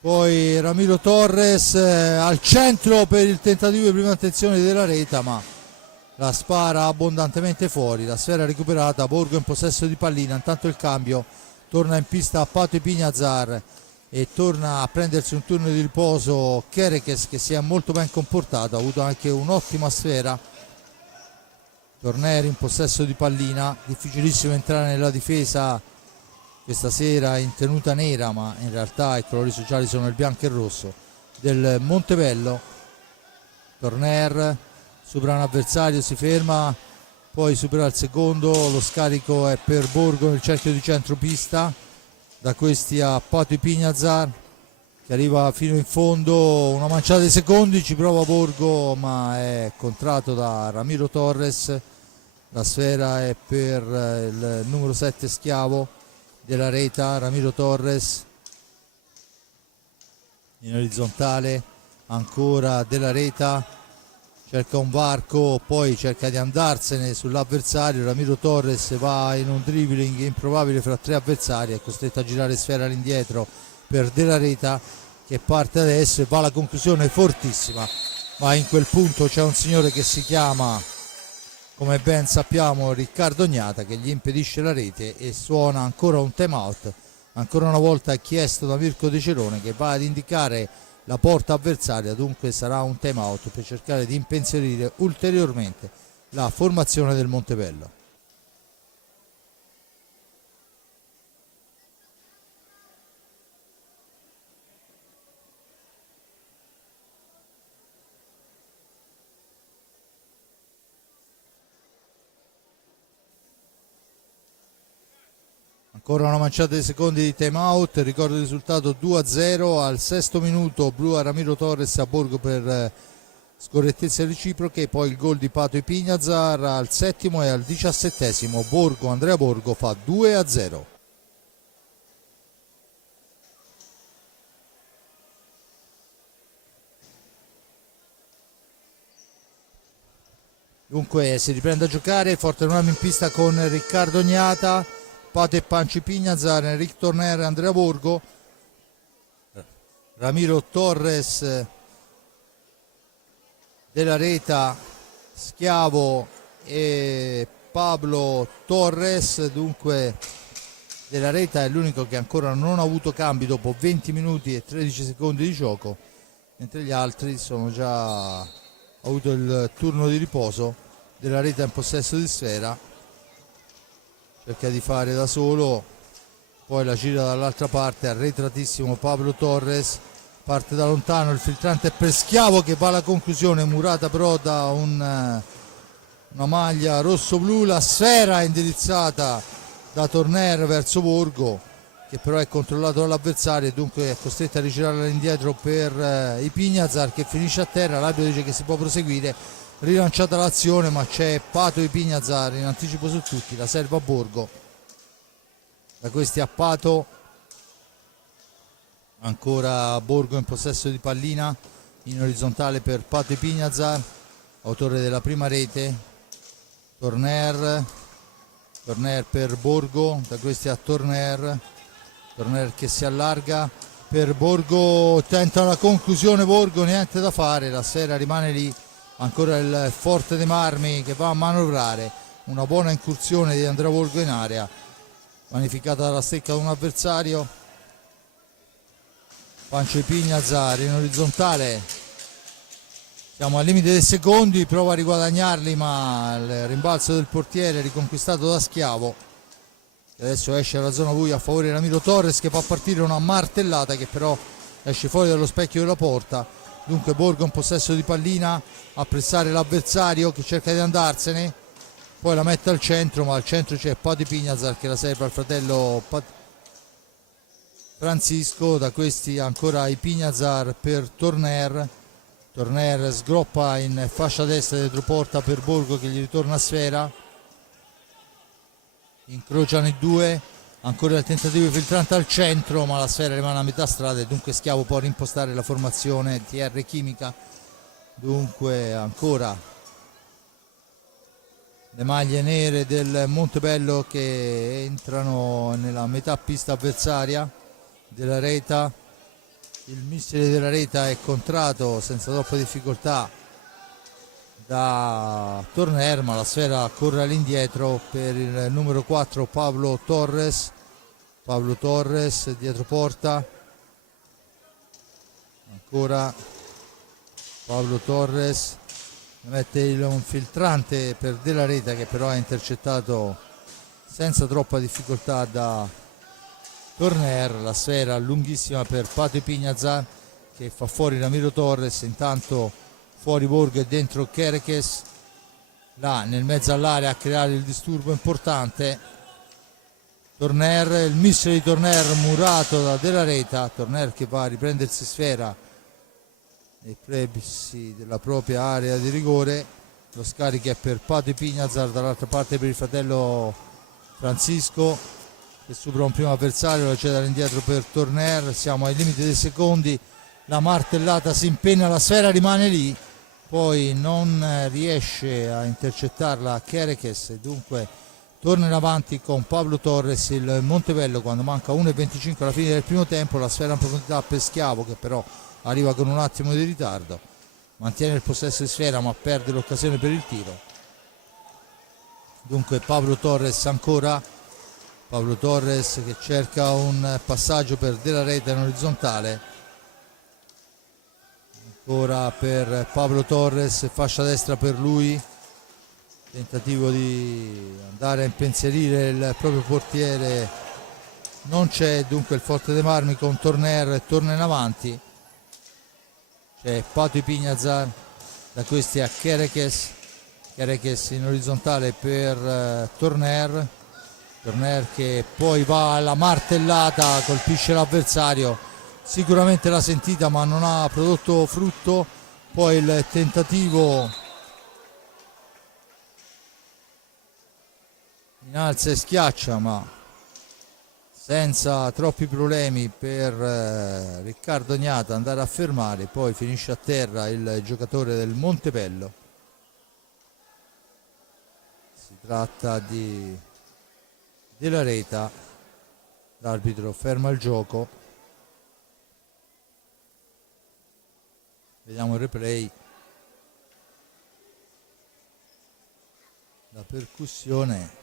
Poi Ramiro Torres al centro per il tentativo di prima attenzione della Reta, ma la spara abbondantemente fuori. La sfera recuperata, Borgo in possesso di pallina, intanto il cambio, torna in pista a Pato Ipignazar e torna a prendersi un turno di riposo Kerekes, che si è molto ben comportato, ha avuto anche un'ottima sfera. Torner in possesso di pallina, difficilissimo entrare nella difesa questa sera in tenuta nera, ma in realtà i colori sociali sono il bianco e il rosso del Montebello. Torner supera un avversario, si ferma, poi supera il secondo, lo scarico è per Borgo nel cerchio di centropista, da questi a Pato Ipignazar che arriva fino in fondo, una manciata di secondi, ci prova Borgo ma è contratto da Ramiro Torres. La sfera è per il numero 7 Schiavo della Reta, Ramiro Torres in orizzontale, ancora della Reta, cerca un varco, poi cerca di andarsene sull'avversario. Ramiro Torres va in un dribbling improbabile fra tre avversari, è costretto a girare sfera all'indietro per della Reta che parte adesso e va alla conclusione fortissima, ma in quel punto c'è un signore che si chiama, come ben sappiamo, Riccardo Gnata, che gli impedisce la rete e suona ancora un time out, ancora una volta chiesto da Mirko De Cerone, che va ad indicare la porta avversaria. Dunque sarà un time out per cercare di impensierire ulteriormente la formazione del Montebello. Ancora una manciata di secondi di time out, ricordo il risultato 2-0 al sesto minuto, blu a Ramiro Torres a Borgo per scorrettezze reciproche, poi il gol di Pato Ipignazar al settimo e al 17esimo Borgo, Andrea Borgo fa 2-0. Dunque si riprende a giocare, Forte in pista con Riccardo Gnata, Pato e Panci Pignazar, Enric Torner, Andrea Borgo, Ramiro Torres della Reta, Schiavo e Pablo Torres. Dunque della Reta è l'unico che ancora non ha avuto cambi dopo 20 minuti e 13 secondi di gioco, mentre gli altri sono già avuto il turno di riposo. Della Reta in possesso di sfera, cerca di fare da solo, poi la gira dall'altra parte, arretratissimo Pablo Torres, parte da lontano, il filtrante è per Schiavo che va alla conclusione, murata però da una maglia rosso-blu. La sfera è indirizzata da Torner verso Borgo, che però è controllato dall'avversario e dunque è costretto a rigirarla indietro per Ipignazar, che finisce a terra. L'arbitro dice che si può proseguire, rilanciata l'azione, ma c'è Pato Ipignazar in anticipo su tutti, la serve a Borgo, da questi a Pato, ancora Borgo in possesso di pallina in orizzontale per Pato Ipignazar, autore della prima rete. Torner per Borgo, da questi a Torner che si allarga per Borgo, tenta la conclusione Borgo, niente da fare, la sfera rimane lì. Ancora il Forte dei Marmi che va a manovrare, una buona incursione di Andrea Borgo in area, vanificata dalla stecca di un avversario. Pancio Ipignazar in orizzontale, siamo al limite dei secondi, prova a riguadagnarli ma il rimbalzo del portiere riconquistato da Schiavo, che adesso esce dalla zona buia a favore di Ramiro Torres, che fa partire una martellata che però esce fuori dallo specchio della porta. Dunque Borgo in possesso di pallina, a pressare l'avversario che cerca di andarsene, poi la mette al centro, ma al centro c'è Pato Ipignazar che la serve al fratello Francisco, da questi ancora Ipignazar per Torner sgroppa in fascia destra dietro porta per Borgo che gli ritorna a sfera, incrociano i due, ancora il tentativo filtrante al centro ma la sfera rimane a metà strada e dunque Schiavo può rimpostare la formazione TR Chimica. Dunque ancora le maglie nere del Montebello che entrano nella metà pista avversaria della Reta. Il missile della Reta è contrato senza troppa difficoltà da Torner, ma la sfera corre all'indietro per il numero 4 Pablo Torres dietro porta, ancora Pablo Torres mette un filtrante per della Reta che però è intercettato senza troppa difficoltà da Torner. La sfera lunghissima per Pato Ipignazar che fa fuori Ramiro Torres, intanto fuori Borgo e dentro Kerekes. là nel mezzo all'area a creare il disturbo importante. Torner, il missile di Torner murato da Della Reta. Torner che va a riprendersi sfera nei pressi della propria area di rigore. Lo scarico è per Pato Pignazar, dall'altra parte per il fratello Francisco che supera un primo avversario, lo cede all'indietro per Torner. Siamo ai limiti dei secondi, la martellata si impenna, la sfera rimane lì, poi non riesce a intercettarla Kerekes e dunque torna in avanti con Pablo Torres il Montebello quando manca 1,25 alla fine del primo tempo. La sfera in profondità per Schiavo che però arriva con un attimo di ritardo, mantiene il possesso di sfera ma perde l'occasione per il tiro. Dunque Pablo Torres ancora, Pablo Torres che cerca un passaggio per Della Reta in orizzontale, ancora per Pablo Torres, fascia destra per lui, tentativo di andare a impensierire il proprio portiere, non c'è, dunque il Forte dei Marmi con Torner torna in avanti, c'è Pato Pignazar, da questi a Kerekes in orizzontale per Torner che poi va alla martellata, colpisce l'avversario, sicuramente l'ha sentita ma non ha prodotto frutto. Poi il tentativo in alza e schiaccia ma senza troppi problemi per Riccardo Gnata andare a fermare, poi finisce a terra il giocatore del Montebello. Si tratta di Della Reta, l'arbitro ferma il gioco, vediamo il replay, la percussione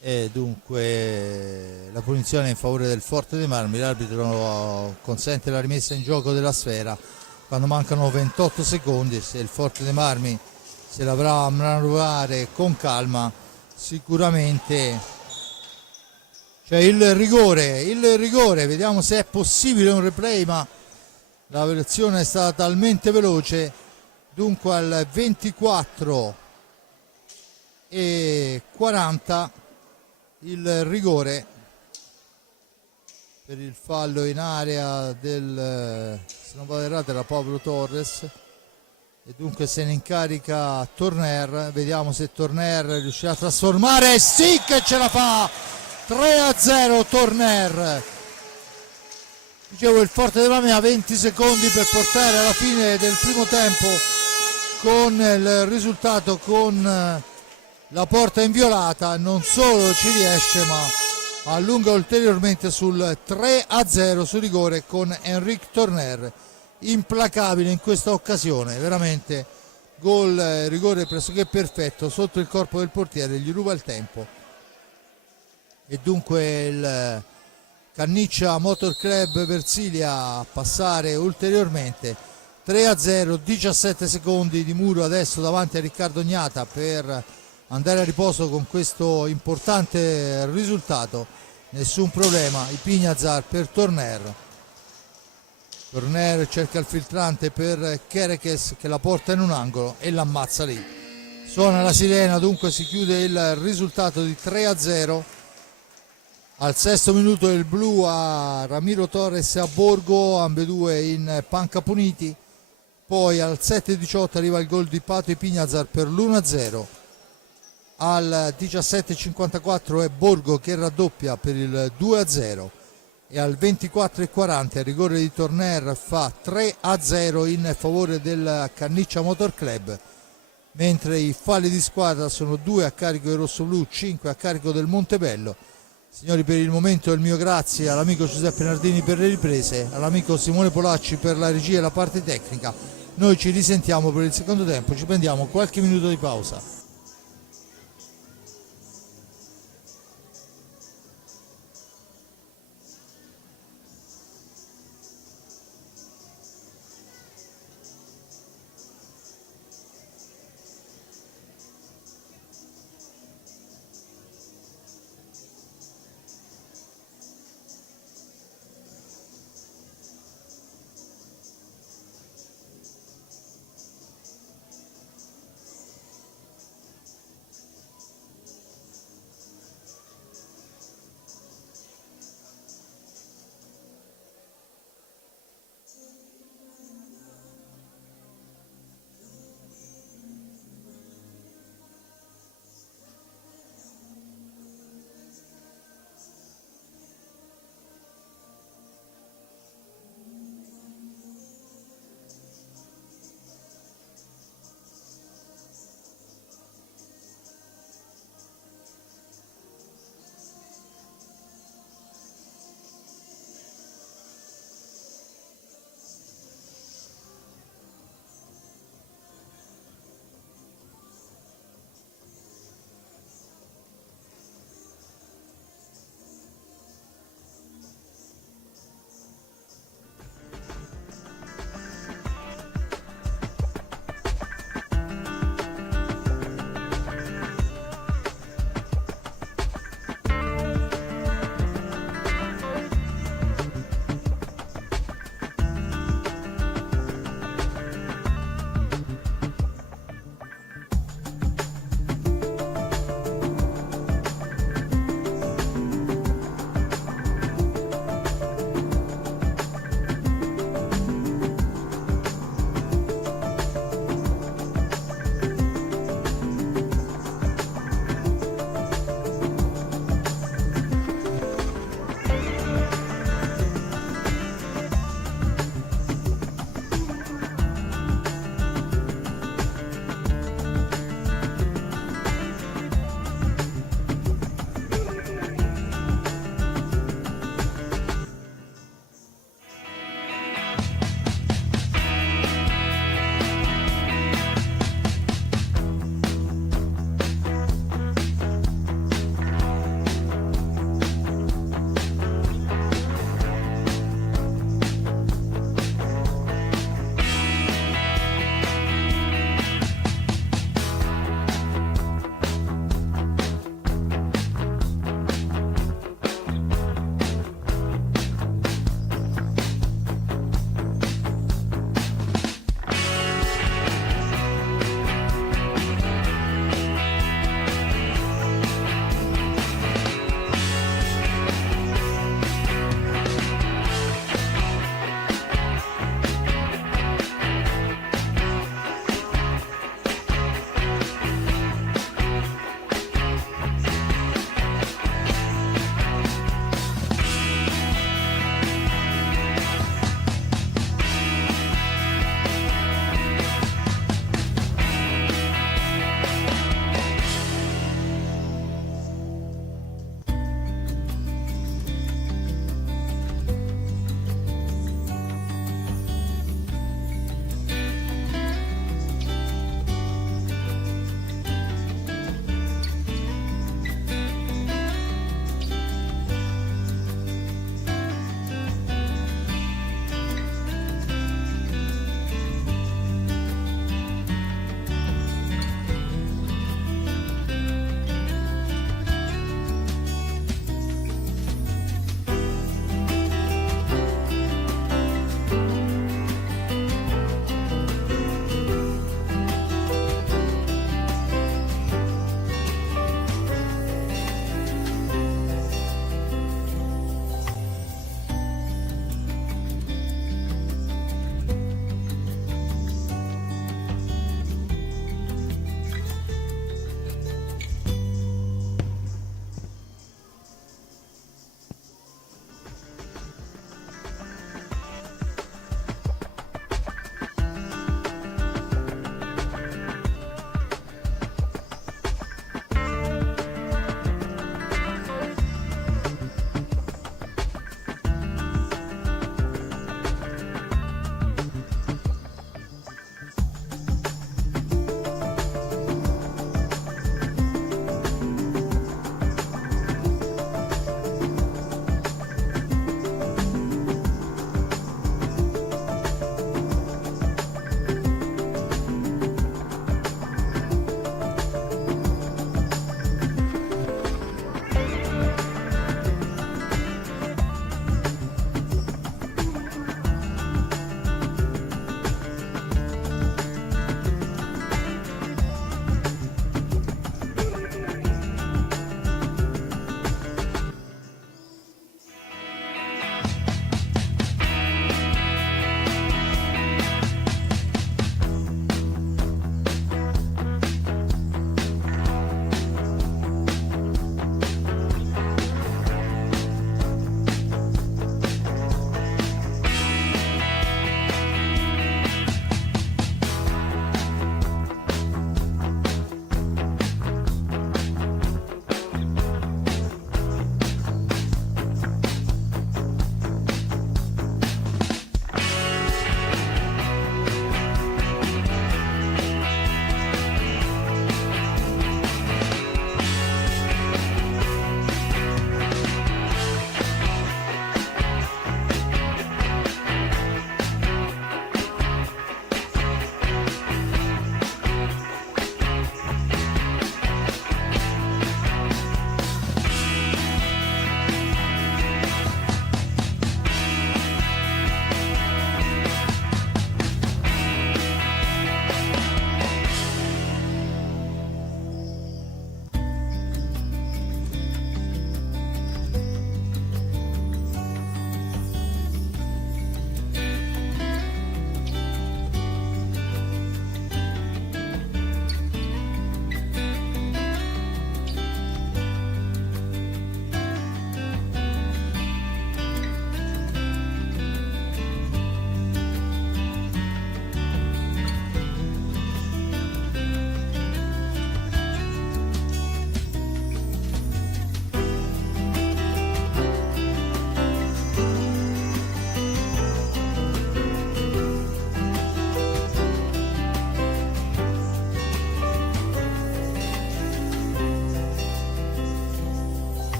e dunque la punizione in favore del Forte dei Marmi. L'arbitro consente la rimessa in gioco della sfera quando mancano 28 secondi. Se il Forte dei Marmi se l'avrà a manovrare con calma, sicuramente c'è il rigore, vediamo se è possibile un replay ma la versione è stata talmente veloce. Dunque al 24:40 il rigore per il fallo in area del, se non vado errato era Pablo Torres, e dunque se ne incarica Torner. Vediamo se Torner riuscirà a trasformare, sì che ce la fa, 3-0 Torner. Dicevo, il Forte dei Marmi ha 20 secondi per portare alla fine del primo tempo con il risultato con la porta inviolata, non solo ci riesce ma allunga ulteriormente sul 3-0 su rigore con Enric Torner, implacabile in questa occasione, veramente rigore pressoché perfetto sotto il corpo del portiere, gli ruba il tempo e dunque il Canniccia Motor Club Versilia a passare ulteriormente 3-0, 17 secondi di muro adesso davanti a Riccardo Gnata per andare a riposo con questo importante risultato, nessun problema. I Pignazar per Torner cerca il filtrante per Kerekes che la porta in un angolo e l'ammazza lì. Suona la sirena, dunque si chiude il risultato di 3-0. Al sesto minuto il blu a Ramiro Torres e a Borgo, ambedue in panca puniti. Poi al 7:18 arriva il gol di Pato Pignazar per l'1-0. Al 17:54 è Borgo che raddoppia per il 2-0 e al 24:40 il rigore di Torner fa 3-0 in favore del Canniccia Motor Club, mentre i falli di squadra sono 2 a carico del rossoblù, 5 a carico del Montebello. Signori, per il momento il mio grazie all'amico Giuseppe Nardini per le riprese, all'amico Simone Polacci per la regia e la parte tecnica. Noi ci risentiamo per il secondo tempo, ci prendiamo qualche minuto di pausa.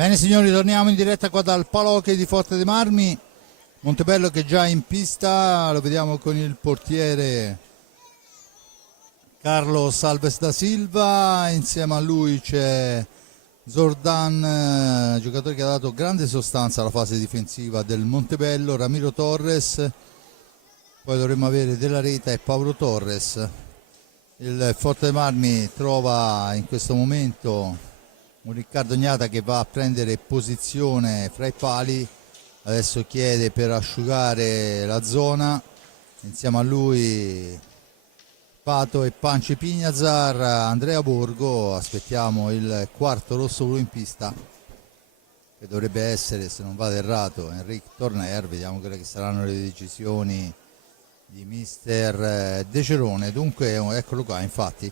Bene signori, torniamo in diretta qua dal palo hockey di Forte dei Marmi. Montebello che è già in pista, lo vediamo con il portiere Carlos Alves da Silva, insieme a lui c'è Zordan, giocatore che ha dato grande sostanza alla fase difensiva del Montebello, Ramiro Torres, poi dovremmo avere Della Reta e Paolo Torres. Il Forte dei Marmi trova in questo momento un Riccardo Gnata che va a prendere posizione fra i pali, adesso chiede per asciugare la zona, insieme a lui Pato e Panci Pignazar, Andrea Borgo. Aspettiamo il quarto rosso-blu in pista, che dovrebbe essere, se non vado errato, Enric Torner. Vediamo quelle che saranno le decisioni di mister De Cerone. Dunque eccolo qua, infatti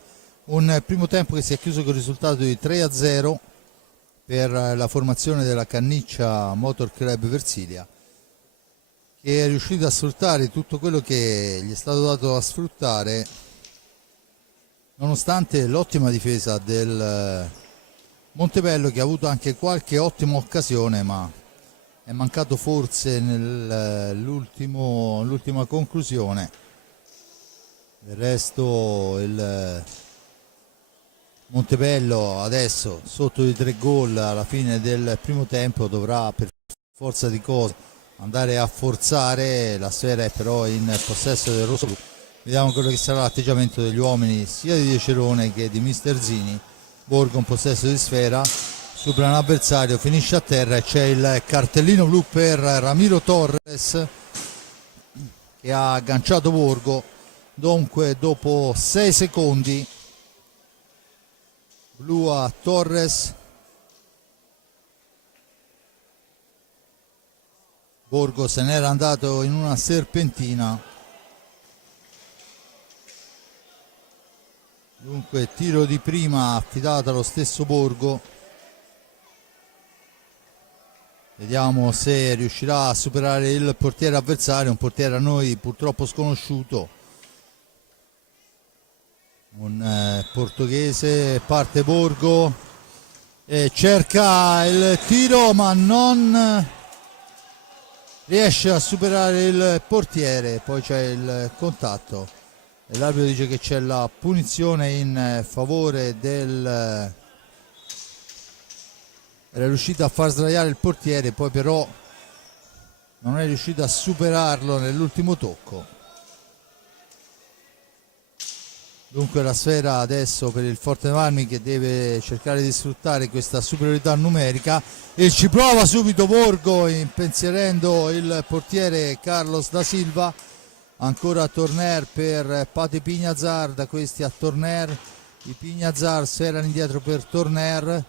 un primo tempo che si è chiuso con il risultato di 3-0 per la formazione della Canniccia Motor Club Versilia, che è riuscito a sfruttare tutto quello che gli è stato dato a sfruttare, nonostante l'ottima difesa del Montebello, che ha avuto anche qualche ottima occasione, ma è mancato forse nell'ultima conclusione. Del resto il Montebello adesso sotto di 3 gol alla fine del primo tempo dovrà per forza di cose andare a forzare. La sfera è però in possesso del rosso-blu. Vediamo quello che sarà l'atteggiamento degli uomini sia di De Cerone che di mister Zini. Borgo in possesso di sfera, supera un avversario, finisce a terra e c'è il cartellino blu per Ramiro Torres che ha agganciato Borgo. Dunque dopo 6 secondi blu a Torres, Borgo se n'era andato in una serpentina, dunque tiro di prima affidato allo stesso Borgo. Vediamo se riuscirà a superare il portiere avversario, un portiere a noi purtroppo sconosciuto, un portoghese. Parte Borgo e cerca il tiro ma non riesce a superare il portiere, poi c'è il contatto e l'arbitro dice che c'è la punizione in favore era riuscito a far sdraiare il portiere, poi però non è riuscito a superarlo nell'ultimo tocco. Dunque la sfera adesso per il Forte dei Marmi, che deve cercare di sfruttare questa superiorità numerica, e ci prova subito Borgo impensierendo il portiere Carlos da Silva. Ancora Torner per Pate Pignazar, da questi a Torner, i Pignazar sfera indietro per Torner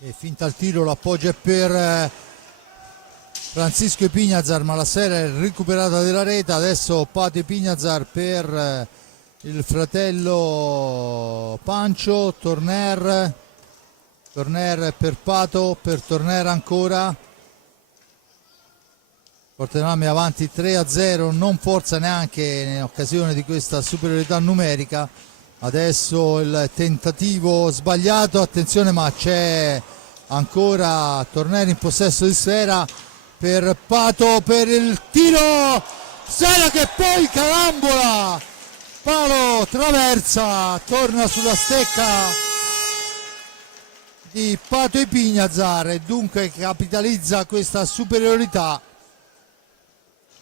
e finta il tiro, l'appoggia per Francisco Pignazar, ma la sfera è recuperata della rete. Adesso Pate Pignazar per il fratello Pancio, Torner per Pato, per Torner ancora. Forte dei Marmi avanti 3-0, non forza neanche in occasione di questa superiorità numerica. Adesso il tentativo sbagliato, attenzione, ma c'è ancora Torner in possesso di sfera per Pato, per il tiro, sfera che poi carambola, palo traversa, torna sulla stecca di Pato e Pignazar e dunque capitalizza questa superiorità.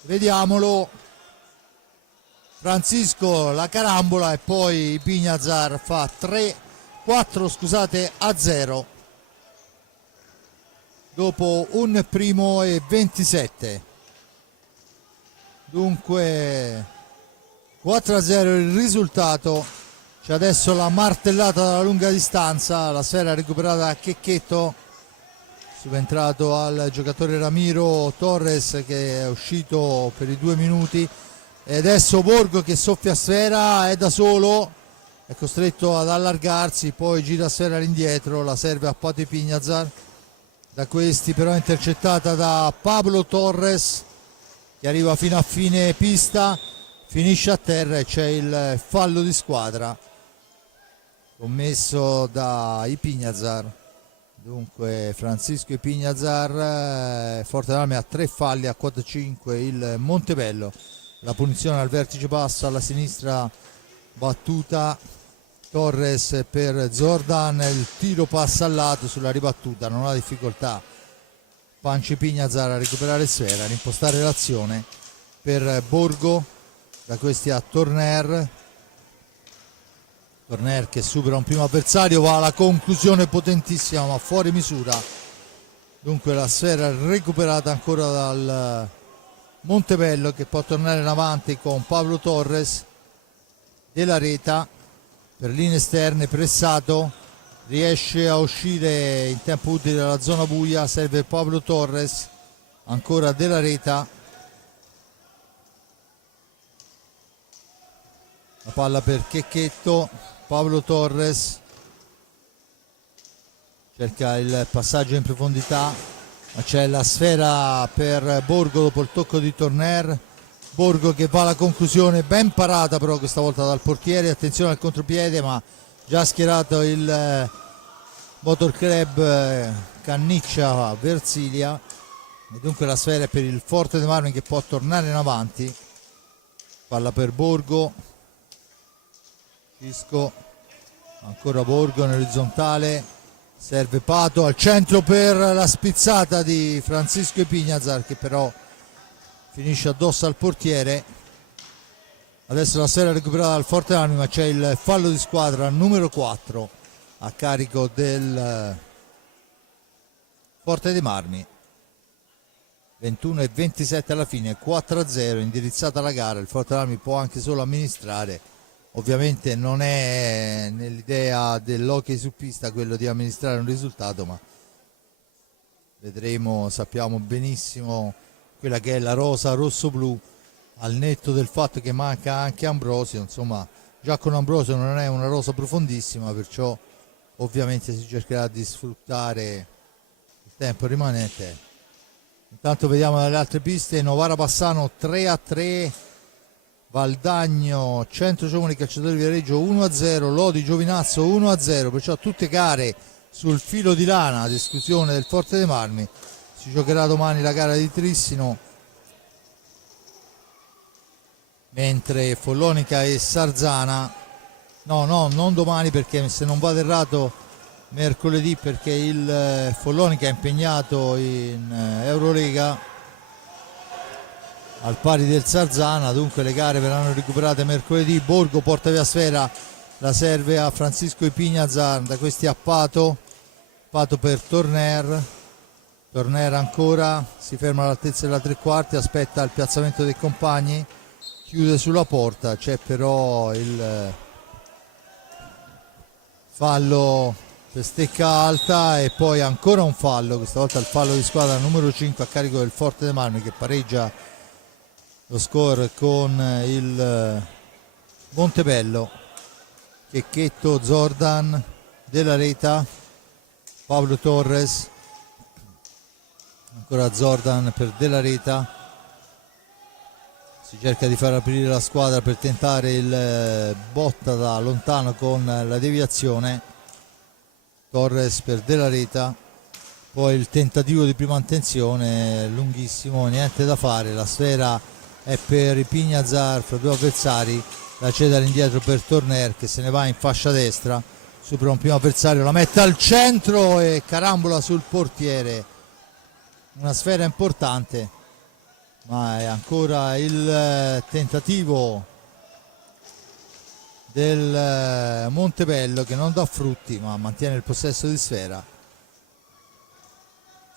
Vediamolo, Francisco la carambola e poi Pignazar fa 4-0 dopo un primo e 27. Dunque 4-0 il risultato. C'è adesso la martellata dalla lunga distanza, la sfera recuperata da Checchetto, subentrato al giocatore Ramiro Torres che è uscito per i 2 minuti, e adesso Borgo che soffia sfera, è da solo, è costretto ad allargarsi, poi gira sfera all'indietro, la serve a Pate Pignazar, da questi però è intercettata da Pablo Torres che arriva fino a fine pista, finisce a terra e c'è il fallo di squadra commesso da Pignazar, Dunque Francisco Ipignazar, Forte delle Marmi a 3 falli, a 4-5 il Montebello. La punizione al vertice basso alla sinistra battuta, Torres per Zordan, il tiro passa al lato sulla ribattuta, non ha difficoltà Panci Ipignazar a recuperare sfera, a impostare l'azione per Borgo, da questi a Torner che supera un primo avversario, va alla conclusione potentissima ma fuori misura. Dunque la sfera recuperata ancora dal Montebello, che può tornare in avanti con Pablo Torres. Della Reta per linee esterne, pressato, riesce a uscire in tempo utile dalla zona buia, serve Pablo Torres, ancora Della Reta, la palla per Checchetto, Pablo Torres cerca il passaggio in profondità, ma c'è la sfera per Borgo dopo il tocco di Torner. Borgo che va alla conclusione, ben parata però questa volta dal portiere, attenzione al contropiede, ma già schierato il Motor Club Canniccia Versilia, e dunque la sfera è per il Forte dei Marmi, che può tornare in avanti. Palla per Borgo, Cisco, ancora Borgo in orizzontale, serve Pato al centro per la spizzata di Francisco Ipignazar, che però finisce addosso al portiere. Adesso la sfera recuperata dal Forte dei Marmi, ma c'è il fallo di squadra numero 4 a carico del Forte dei Marmi. 21-27 alla fine, 4-0, indirizzata la gara. Il Forte dei Marmi può anche solo amministrare, ovviamente non è nell'idea dell'hockey su pista quello di amministrare un risultato, ma vedremo, sappiamo benissimo quella che è la rosa rosso-blu, al netto del fatto che manca anche Ambrosio. Insomma, già con Ambrosio non è una rosa profondissima, perciò ovviamente si cercherà di sfruttare il tempo rimanente. Intanto vediamo dalle altre piste: Novara Bassano 3-3, Valdagno Centro Giovani Calciatori di Viareggio 1-0, Lodi Giovinazzo 1-0, perciò tutte gare sul filo di lana, ad esclusione del Forte dei Marmi. Si giocherà domani la gara di Trissino, mentre Follonica e Sarzana, no, non domani, perché se non vado errato mercoledì, perché il Follonica è impegnato in Eurolega al pari del Sarzana, dunque le gare verranno recuperate mercoledì. Borgo porta via sfera, la serve a Francisco Ipignazar, da questi a Pato per Torner ancora, si ferma all'altezza della tre quarti, aspetta il piazzamento dei compagni, chiude sulla porta, c'è però il fallo per stecca alta e poi ancora un fallo, questa volta il fallo di squadra numero 5 a carico del Forte dei Marmi, che pareggia lo score con il Montebello. Checchetto, Zordan, Della Reta, Pablo Torres, ancora Zordan per Della Reta, si cerca di far aprire la squadra per tentare il botta da lontano con la deviazione. Torres per Della Reta, poi il tentativo di prima intenzione lunghissimo, niente da fare, la sfera è per Ipignazar fra due avversari, la cede all'indietro per Torner, che se ne va in fascia destra, supera un primo avversario, la mette al centro e carambola sul portiere. Una sfera importante, ma è ancora il tentativo del Montebello che non dà frutti, ma mantiene il possesso di sfera.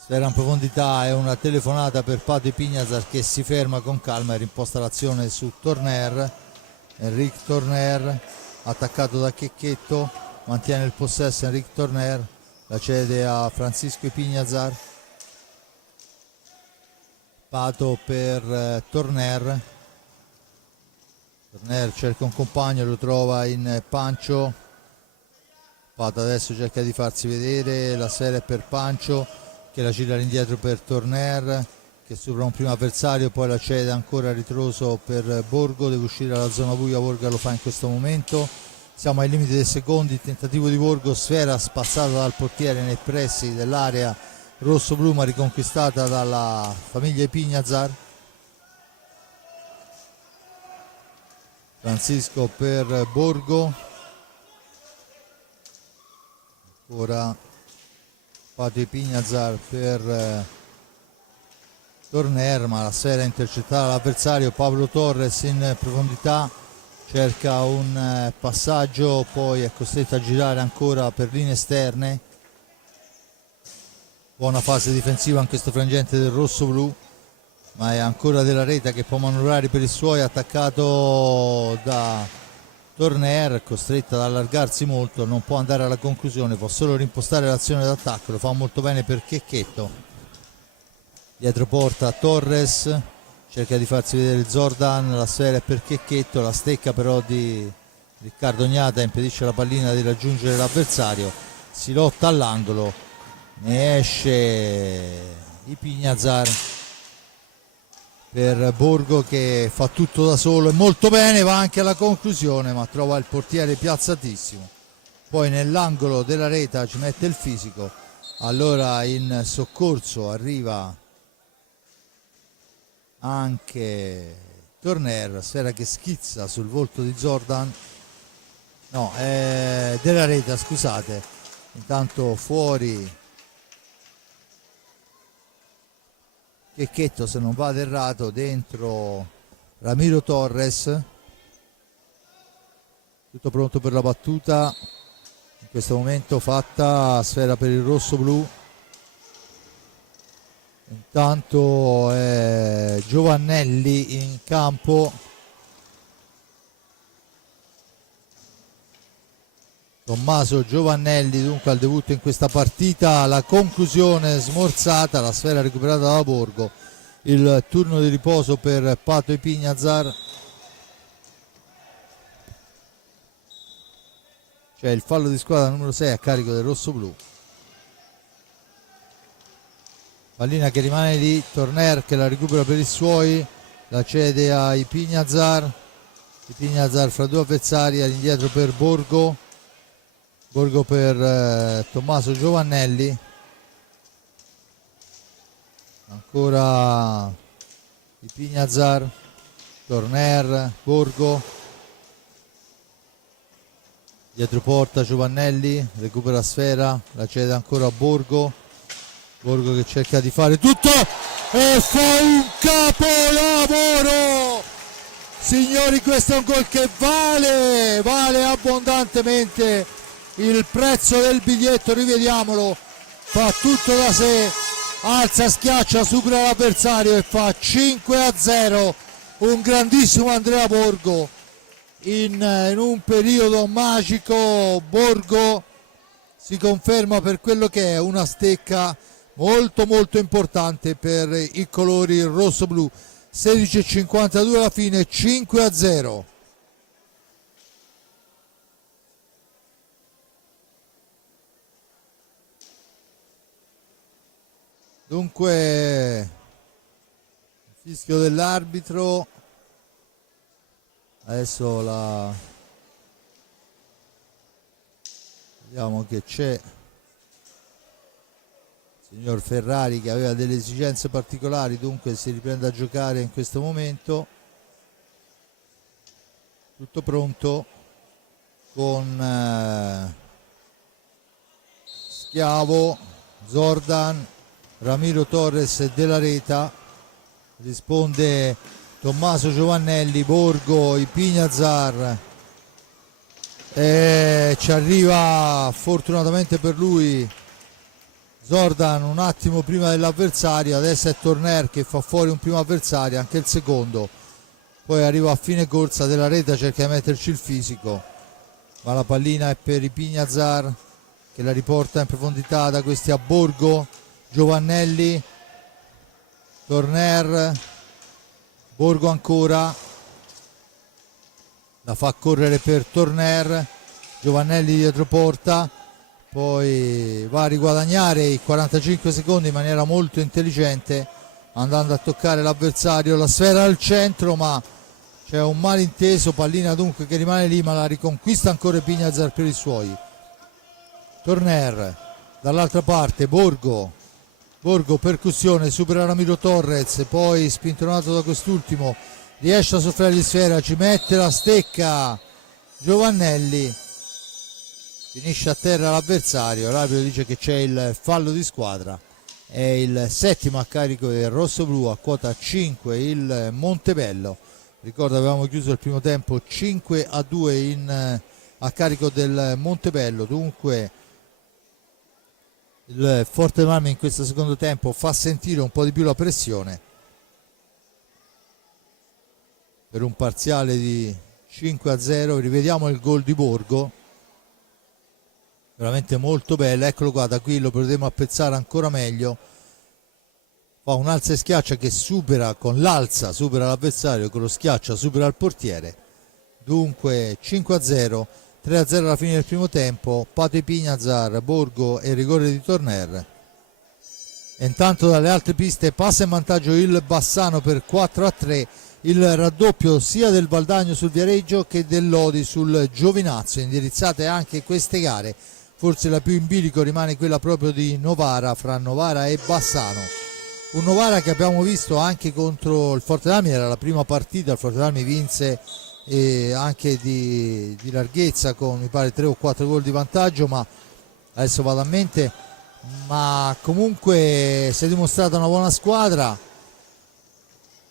Sfera in profondità e una telefonata per Pato Ipignazar, che si ferma con calma e rimposta l'azione su Torner. Enric Torner, attaccato da Checchetto, mantiene il possesso Enric Torner, la cede a Francisco Ipignazar. Pato per Torner cerca un compagno, lo trova in Pancio. Pato adesso cerca di farsi vedere, la sfera è per Pancio, che la gira all'indietro per Torner, che supera un primo avversario, poi la cede ancora a ritroso per Borgo, deve uscire dalla zona buia, Borgo lo fa in questo momento, Siamo ai limiti dei secondi, tentativo di Borgo, sfera spazzata dal portiere nei pressi dell'area rosso-blu ma riconquistata dalla famiglia Ipignazar. Francisco per Borgo, ora Patio Ipignazar per Torner, ma la sfera intercettata l'avversario. Pablo Torres in profondità cerca un passaggio, poi è costretto a girare ancora per linee esterne. Buona fase difensiva in questo frangente del rosso-blu, ma è ancora Della Reta che può manovrare per i suoi, attaccato da Torner, costretto ad allargarsi molto, non può andare alla conclusione, può solo rimpostare l'azione d'attacco, lo fa molto bene per Checchetto. Dietro porta Torres, cerca di farsi vedere Zordan, la sfera è per Checchetto, la stecca però di Riccardo Gnata impedisce alla pallina di raggiungere l'avversario, si lotta all'angolo, ne esce Ipignazar per Borgo che fa tutto da solo e molto bene, va anche alla conclusione ma trova il portiere piazzatissimo, poi nell'angolo Della Reta ci mette il fisico, allora in soccorso arriva anche Torner, sfera che schizza sul volto di Zordan, no, Della Reta, scusate, intanto fuori Checchetto, se non vado errato, dentro Ramiro Torres, tutto pronto per la battuta, in questo momento fatta, sfera per il rosso-blu, intanto Giovannelli in campo, Tommaso Giovannelli dunque al debutto in questa partita, la conclusione smorzata, la sfera recuperata da Borgo, il turno di riposo per Pato Ipignazar, c'è il fallo di squadra numero 6 a carico del rosso-blu. Pallina che rimane lì, Torner che la recupera per i suoi, la cede a Ipignazar, Ipignazar fra due avversari, all'indietro per Borgo, Borgo per Tommaso Giovannelli, ancora Ipignazar, Torner, Borgo, dietro porta Giovannelli, recupera sfera, la cede ancora a Borgo, Borgo che cerca di fare tutto e fa un capolavoro, signori, questo è un gol che vale abbondantemente il prezzo del biglietto, rivediamolo, fa tutto da sé, alza, schiaccia, supera l'avversario e fa 5-0, un grandissimo Andrea Borgo in un periodo magico. Borgo si conferma per quello che è, una stecca molto importante per i colori rosso-blu. 16:52 alla fine, 5-0. Dunque il fischio dell'arbitro, adesso vediamo che c'è il signor Ferrari che aveva delle esigenze particolari, dunque si riprende a giocare in questo momento, tutto pronto con Schiavo, Zordan, Ramiro Torres e Della Reta, risponde Tommaso Giovannelli, Borgo, Ipignazar, e ci arriva fortunatamente per lui Zordan un attimo prima dell'avversario, adesso è Torner che fa fuori un primo avversario, anche il secondo, poi arriva a fine corsa, Della Reta cerca di metterci il fisico, ma la pallina è per Ipignazar che la riporta in profondità da questi a Borgo, Giovannelli, Torner, Borgo ancora, la fa correre per Torner, Giovannelli dietro porta, poi va a riguadagnare i 45 secondi in maniera molto intelligente, andando a toccare l'avversario, la sfera al centro ma c'è un malinteso, pallina dunque che rimane lì, ma la riconquista ancora Pignazar per i suoi. Torner dall'altra parte, Borgo percussione, supera Ramiro Torres, poi spintonato da quest'ultimo, riesce a soffiare di sfera, ci mette la stecca Giovannelli, finisce a terra l'avversario. L'arbitro dice che c'è il fallo di squadra. È il settimo a carico del rossoblu, a quota 5 il Montebello. Ricordo avevamo chiuso il primo tempo 5-2 a carico del Montebello, dunque il Forte dei Marmi in questo secondo tempo fa sentire un po' di più la pressione per un parziale di 5-0. Rivediamo il gol di Borgo, veramente molto bello, eccolo qua, da qui lo potremo apprezzare ancora meglio. Fa un alza e schiaccia che supera con l'alza, supera l'avversario, con lo schiaccia supera il portiere. Dunque 5-0, 3-0 alla fine del primo tempo. Pato Pignazar, Borgo e rigore di Torner. E intanto dalle altre piste passa in vantaggio il Bassano per 4-3. Il raddoppio sia del Valdagno sul Viareggio che del Lodi sul Giovinazzo. Indirizzate anche queste gare, forse la più in bilico rimane quella proprio di Novara, fra Novara e Bassano. Un Novara che abbiamo visto anche contro il Forte d'Armi, era la prima partita, il Forte d'Armi vinse anche di larghezza con mi pare 3 o 4 gol di vantaggio, ma adesso vado a mente, ma comunque si è dimostrata una buona squadra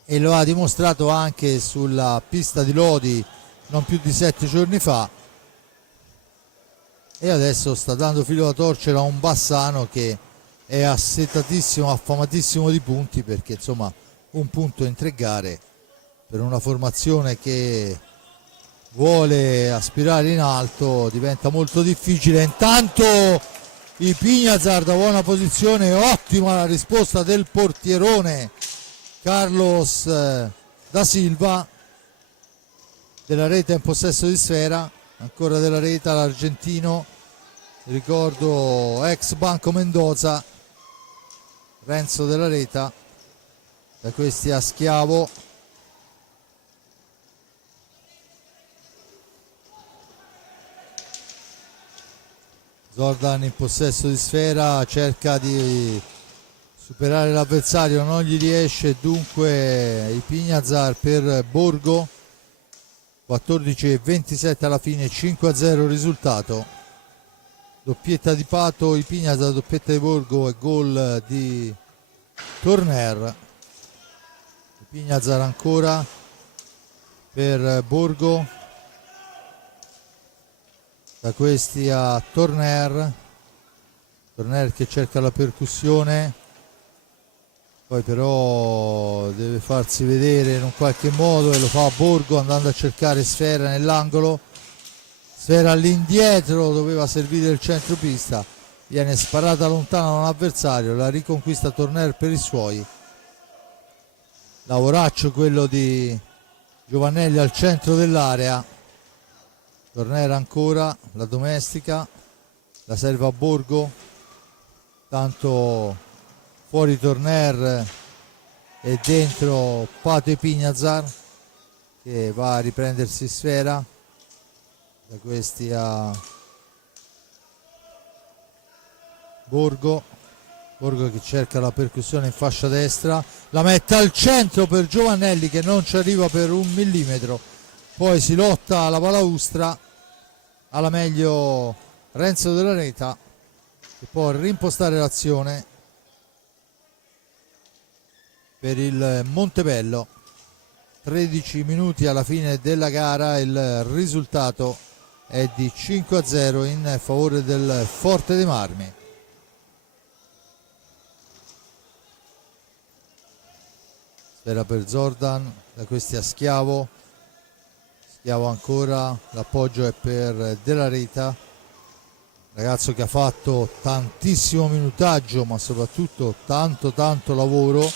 e lo ha dimostrato anche sulla pista di Lodi non più di 7 giorni fa, e adesso sta dando filo da torcere a un Bassano che è assetatissimo, affamatissimo di punti, perché insomma un punto in 3 gare per una formazione che vuole aspirare in alto diventa molto difficile. Intanto i Pignazar da buona posizione, ottima la risposta del portierone Carlos da Silva. Della Reta in possesso di sfera, ancora della Reta, l'argentino, ricordo ex Banco Mendoza, Renzo della Reta, da questi a Schiavo. Zordan in possesso di sfera, cerca di superare l'avversario, non gli riesce, dunque i Pignazar per Borgo. 14-27 alla fine, 5-0 il risultato. Doppietta di Pato, i Pignazar, doppietta di Borgo e gol di Torner. I Pignazar ancora per Borgo, da questi a Torner che cerca la percussione, poi però deve farsi vedere in un qualche modo e lo fa a Borgo andando a cercare sfera nell'angolo, sfera all'indietro, doveva servire il centropista, viene sparata lontano da un avversario, la riconquista Torner per i suoi. Lavoraccio quello di Giovannelli al centro dell'area. Torner ancora, la domestica, la serve a Borgo, tanto fuori Torner e dentro Pato Pignazar che va a riprendersi sfera, da questi a Borgo che cerca la percussione in fascia destra, la mette al centro per Giovannelli che non ci arriva per un millimetro, poi si lotta alla balaustra, alla meglio Renzo della Reta che può rimpostare l'azione per il Montebello. 13 minuti alla fine della gara, il risultato è di 5-0 in favore del Forte dei Marmi. Sfera per Zordan, da questi a Schiavo ancora, l'appoggio è per Della Reta, ragazzo che ha fatto tantissimo minutaggio ma soprattutto tanto lavoro.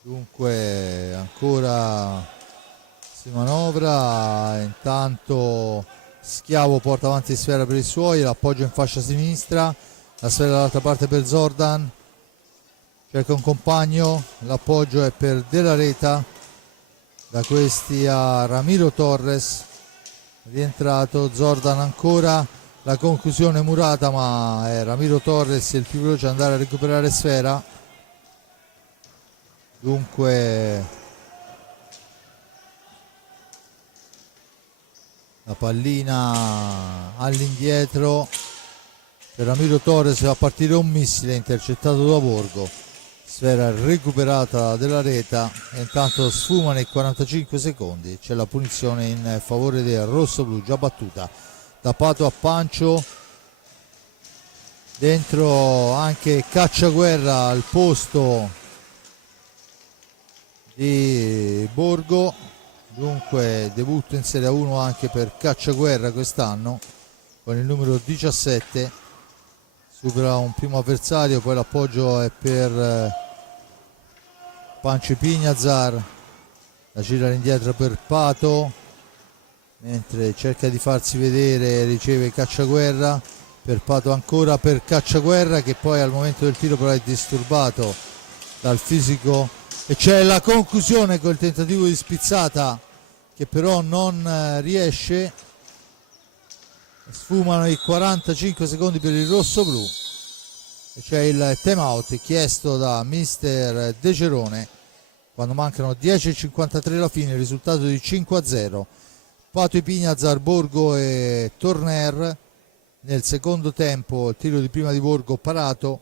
Dunque ancora si manovra, intanto Schiavo porta avanti sfera per i suoi, l'appoggio in fascia sinistra, la sfera dall'altra parte per Zordan, cerca un compagno, l'appoggio è per Della Reta, da questi a Ramiro Torres, rientrato Zordan ancora, la conclusione murata, ma è Ramiro Torres il più veloce ad andare a recuperare sfera. Dunque la pallina all'indietro per Ramiro Torres, va a partire un missile intercettato da Borgo, sfera recuperata Della Reta e intanto sfumano i 45 secondi, c'è la punizione in favore del rossoblu già battuta da Pato a Pancio, dentro anche Cacciaguerra al posto di Borgo, dunque debutto in Serie 1 anche per Cacciaguerra quest'anno con il numero 17, supera un primo avversario, poi l'appoggio è per Pancio Pignazar, la gira all'indietro per Pato, mentre cerca di farsi vedere, riceve Cacciaguerra, per Pato ancora per Cacciaguerra che poi al momento del tiro però è disturbato dal fisico e c'è la conclusione col tentativo di spizzata che però non riesce. Sfumano i 45 secondi per il rossoblu e c'è il time out chiesto da mister De Cerone quando mancano 10:53 alla fine, il risultato di 5-0. Pato Pignazar, Borgo e Torner. Nel secondo tempo il tiro di prima di Borgo parato,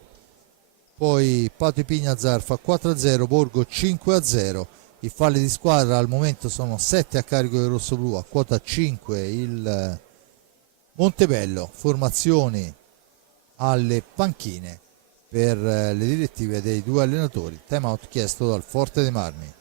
poi Pato Pignazar fa 4-0, Borgo 5-0. I falli di squadra al momento sono 7 a carico del rossoblu, a quota 5 il Montebello, formazioni alle panchine per le direttive dei due allenatori. Time out chiesto dal Forte dei Marmi.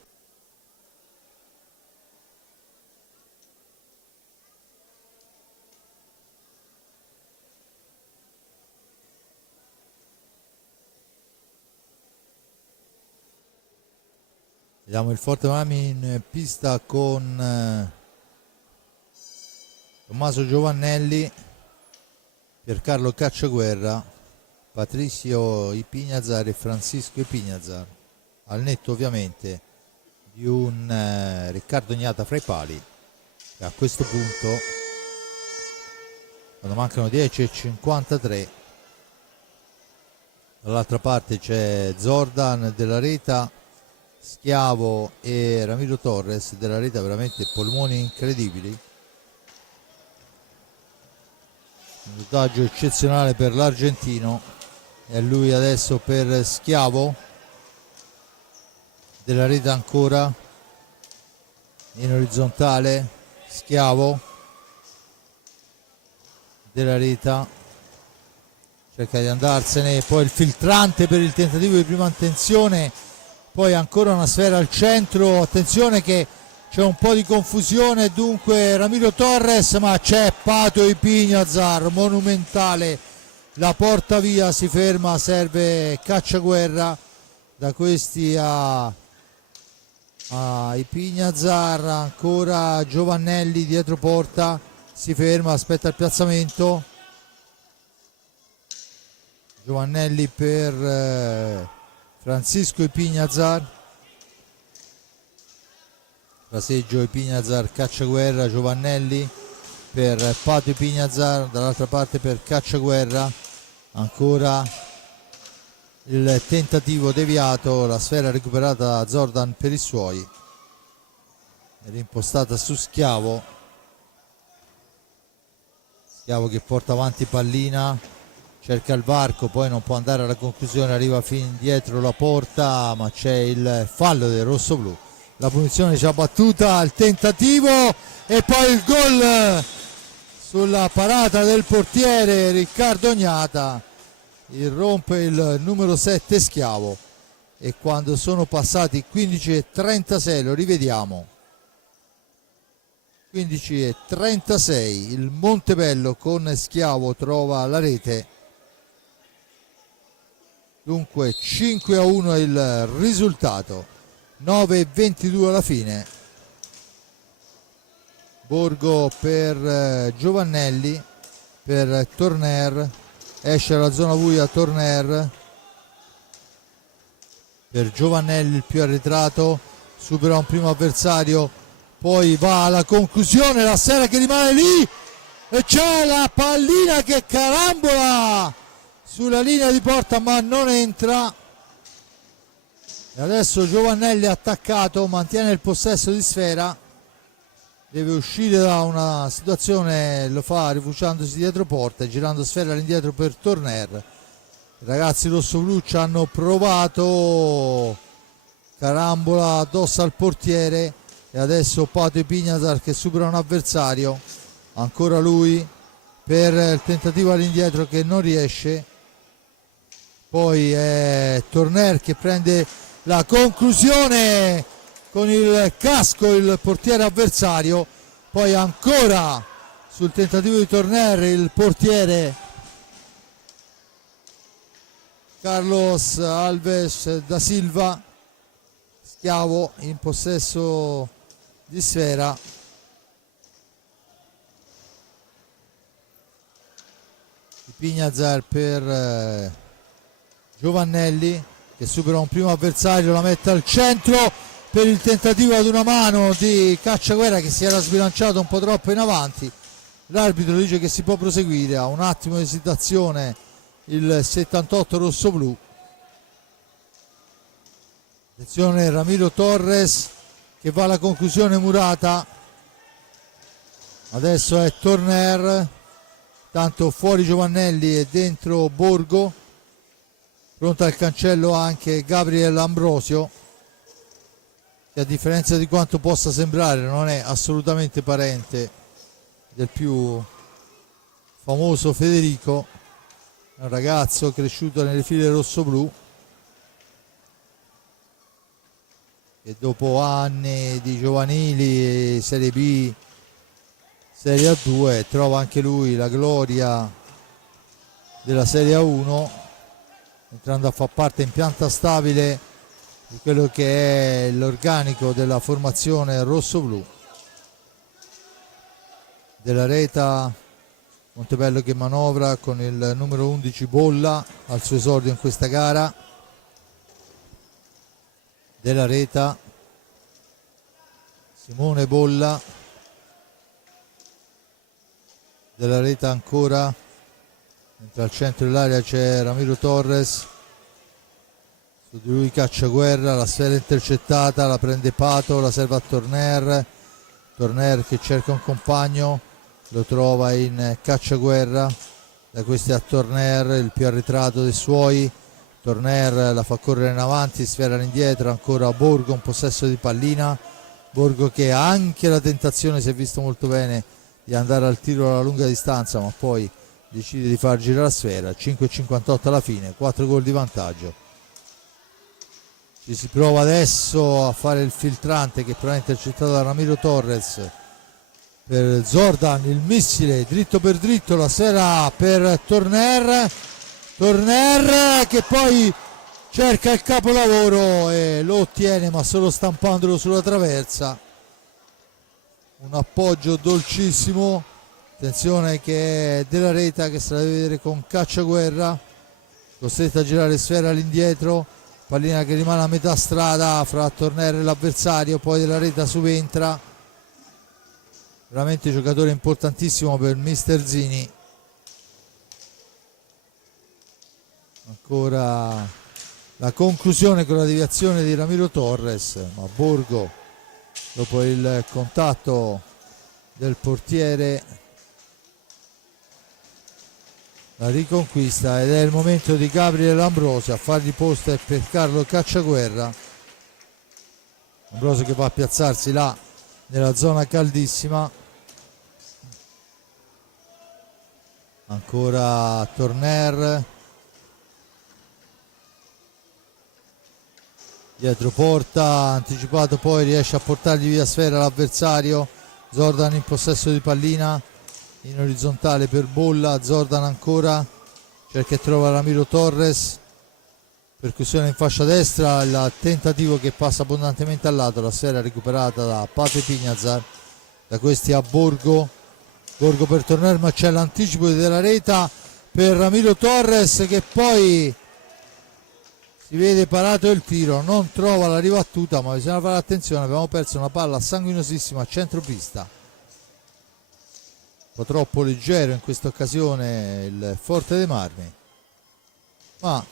Vediamo il Forte dei Marmi in pista con Tommaso Giovannelli, Piercarlo Cacciaguerra, Patricio Ipignazar e Francisco Ipignazar, al netto ovviamente di un Riccardo Gnata fra i pali, e a questo punto quando mancano 10:53 dall'altra parte c'è Zordan, Della Reta, Schiavo e Ramiro Torres. Della Reta veramente polmoni incredibili, un minutaggio eccezionale per l'argentino, e lui adesso per Schiavo. Della Reta ancora in orizzontale, Schiavo, Della Reta cerca di andarsene, poi il filtrante per il tentativo di prima intenzione, poi ancora una sfera al centro, attenzione che c'è un po' di confusione, dunque Ramiro Torres, ma c'è Pato Ipignazar, monumentale, la porta via, si ferma, serve Cacciaguerra, da questi a Ipignazar, ancora Giovannelli dietro porta, si ferma, aspetta il piazzamento, Giovannelli per Francisco Ipignazar, Fraseggio Ipignazar, Cacciaguerra, Giovannelli per Pato Ipignazar, dall'altra parte per Cacciaguerra, ancora il tentativo deviato, la sfera recuperata da Zordan per i suoi, rimpostata su Schiavo, Schiavo che porta avanti pallina, cerca il varco, poi non può andare alla conclusione, arriva fin dietro la porta, ma c'è il fallo del rossoblu, la punizione già battuta, il tentativo e poi il gol sulla parata del portiere Riccardo Gnata, irrompe il numero 7 Schiavo, e quando sono passati 15:36 lo rivediamo, 15:36 il Montebello con Schiavo trova la rete, dunque 5-1 il risultato, 9:22 alla fine. Borgo per Giovannelli, per Torner, esce alla zona buia Torner, per Giovannelli, il più arretrato, supera un primo avversario, poi va alla conclusione, la Sfera che rimane lì e c'è la pallina che carambola sulla linea di porta ma non entra. E adesso Giovannelli attaccato, mantiene il possesso di Sfera, deve uscire da una situazione, lo fa rifugiandosi dietro porta e girando Sfera all'indietro per Torner. I ragazzi rossoblu ci hanno provato, carambola addosso al portiere e adesso Pato e Pignazar che supera un avversario, ancora lui per il tentativo all'indietro che non riesce, poi è Torner che prende la conclusione con il casco il portiere avversario, poi ancora sul tentativo di Torner il portiere Carlos Alves da Silva, Schiavo in possesso di Sfera. Pignazar per Giovannelli che supera un primo avversario, la mette al centro per il tentativo ad una mano di Cacciaguerra che si era sbilanciato un po' troppo in avanti. L'arbitro dice che si può proseguire, ha un attimo di esitazione il 78 rossoblu. Attenzione Ramiro Torres che va alla conclusione murata, adesso è Torner, tanto fuori Giovannelli e dentro Borgo, pronto al cancello anche Gabriel Ambrosio che a differenza di quanto possa sembrare non è assolutamente parente del più famoso Federico, un ragazzo cresciuto nelle file rossoblu e dopo anni di giovanili, Serie B, Serie A2 trova anche lui la gloria della Serie A1, entrando a far parte in pianta stabile di quello che è l'organico della formazione rossoblu. Della Reta, Montebello che manovra con il numero 11 Bolla al suo esordio in questa gara. Della Reta, Simone Bolla, Della Reta ancora, mentre al centro dell'area c'è Ramiro Torres, su di lui Cacciaguerra, la sfera intercettata, la prende Pato, la serve a Torner, Torner che cerca un compagno, lo trova in Cacciaguerra, da questi a Torner, il più arretrato dei suoi. Torner la fa correre in avanti, sfera all'indietro, ancora Borgo in possesso di pallina, Borgo che ha anche la tentazione, si è visto molto bene, di andare al tiro alla lunga distanza ma poi decide di far girare la sfera. 5,58 alla fine, 4 gol di vantaggio. Ci si prova adesso a fare il filtrante che però è intercettato da Ramiro Torres per Zordan, il missile dritto per dritto, la sfera per Torner che poi cerca il capolavoro e lo ottiene ma solo stampandolo sulla traversa. Un appoggio dolcissimo, attenzione che è Della Reta che se la deve vedere con Cacciaguerra, costretto a girare sfera all'indietro, pallina che rimane a metà strada fra Torner e l'avversario, poi Della Reta subentra, veramente giocatore importantissimo per Mister Zini. Ancora la conclusione con la deviazione di Ramiro Torres, ma Borgo dopo il contatto del portiere la riconquista ed è il momento di Gabriel Ambrosio a fargli posto per Carlo Cacciaguerra. Ambrosio che va a piazzarsi là nella zona caldissima, ancora Torner dietro porta, anticipato, poi riesce a portargli via sfera l'avversario. Zordan in possesso di pallina in orizzontale per Bolla, Zordan ancora cerca e trova Ramiro Torres, percussione in fascia destra, il tentativo che passa abbondantemente al lato, la sfera recuperata da Pato Pignazar, da questi a Borgo per Torner, ma c'è l'anticipo della Reta per Ramiro Torres che poi si vede parato il tiro, non trova la ribattuta, ma bisogna fare attenzione, abbiamo perso una palla sanguinosissima a centropista, un po' troppo leggero in questa occasione il Forte dei Marmi, ma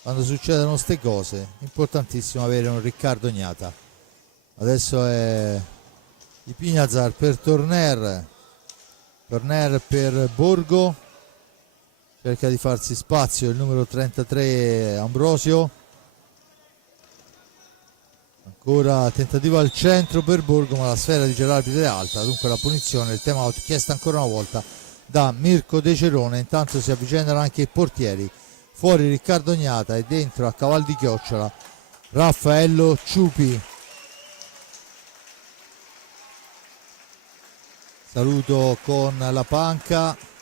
quando succedono queste cose è importantissimo avere un Riccardo Gnata. Adesso è di Pignazar per Torner per Borgo, cerca di farsi spazio il numero 33 Ambrosio, ancora tentativo al centro per Borgo, ma la sfera di Gerarbito è alta, dunque la punizione, il time out chiesta ancora una volta da Mirko De Cerone. Intanto si avvicendano anche i portieri, fuori Riccardo Gnata e dentro a caval di chiocciola Raffaello Ciupi. Saluto con la panca.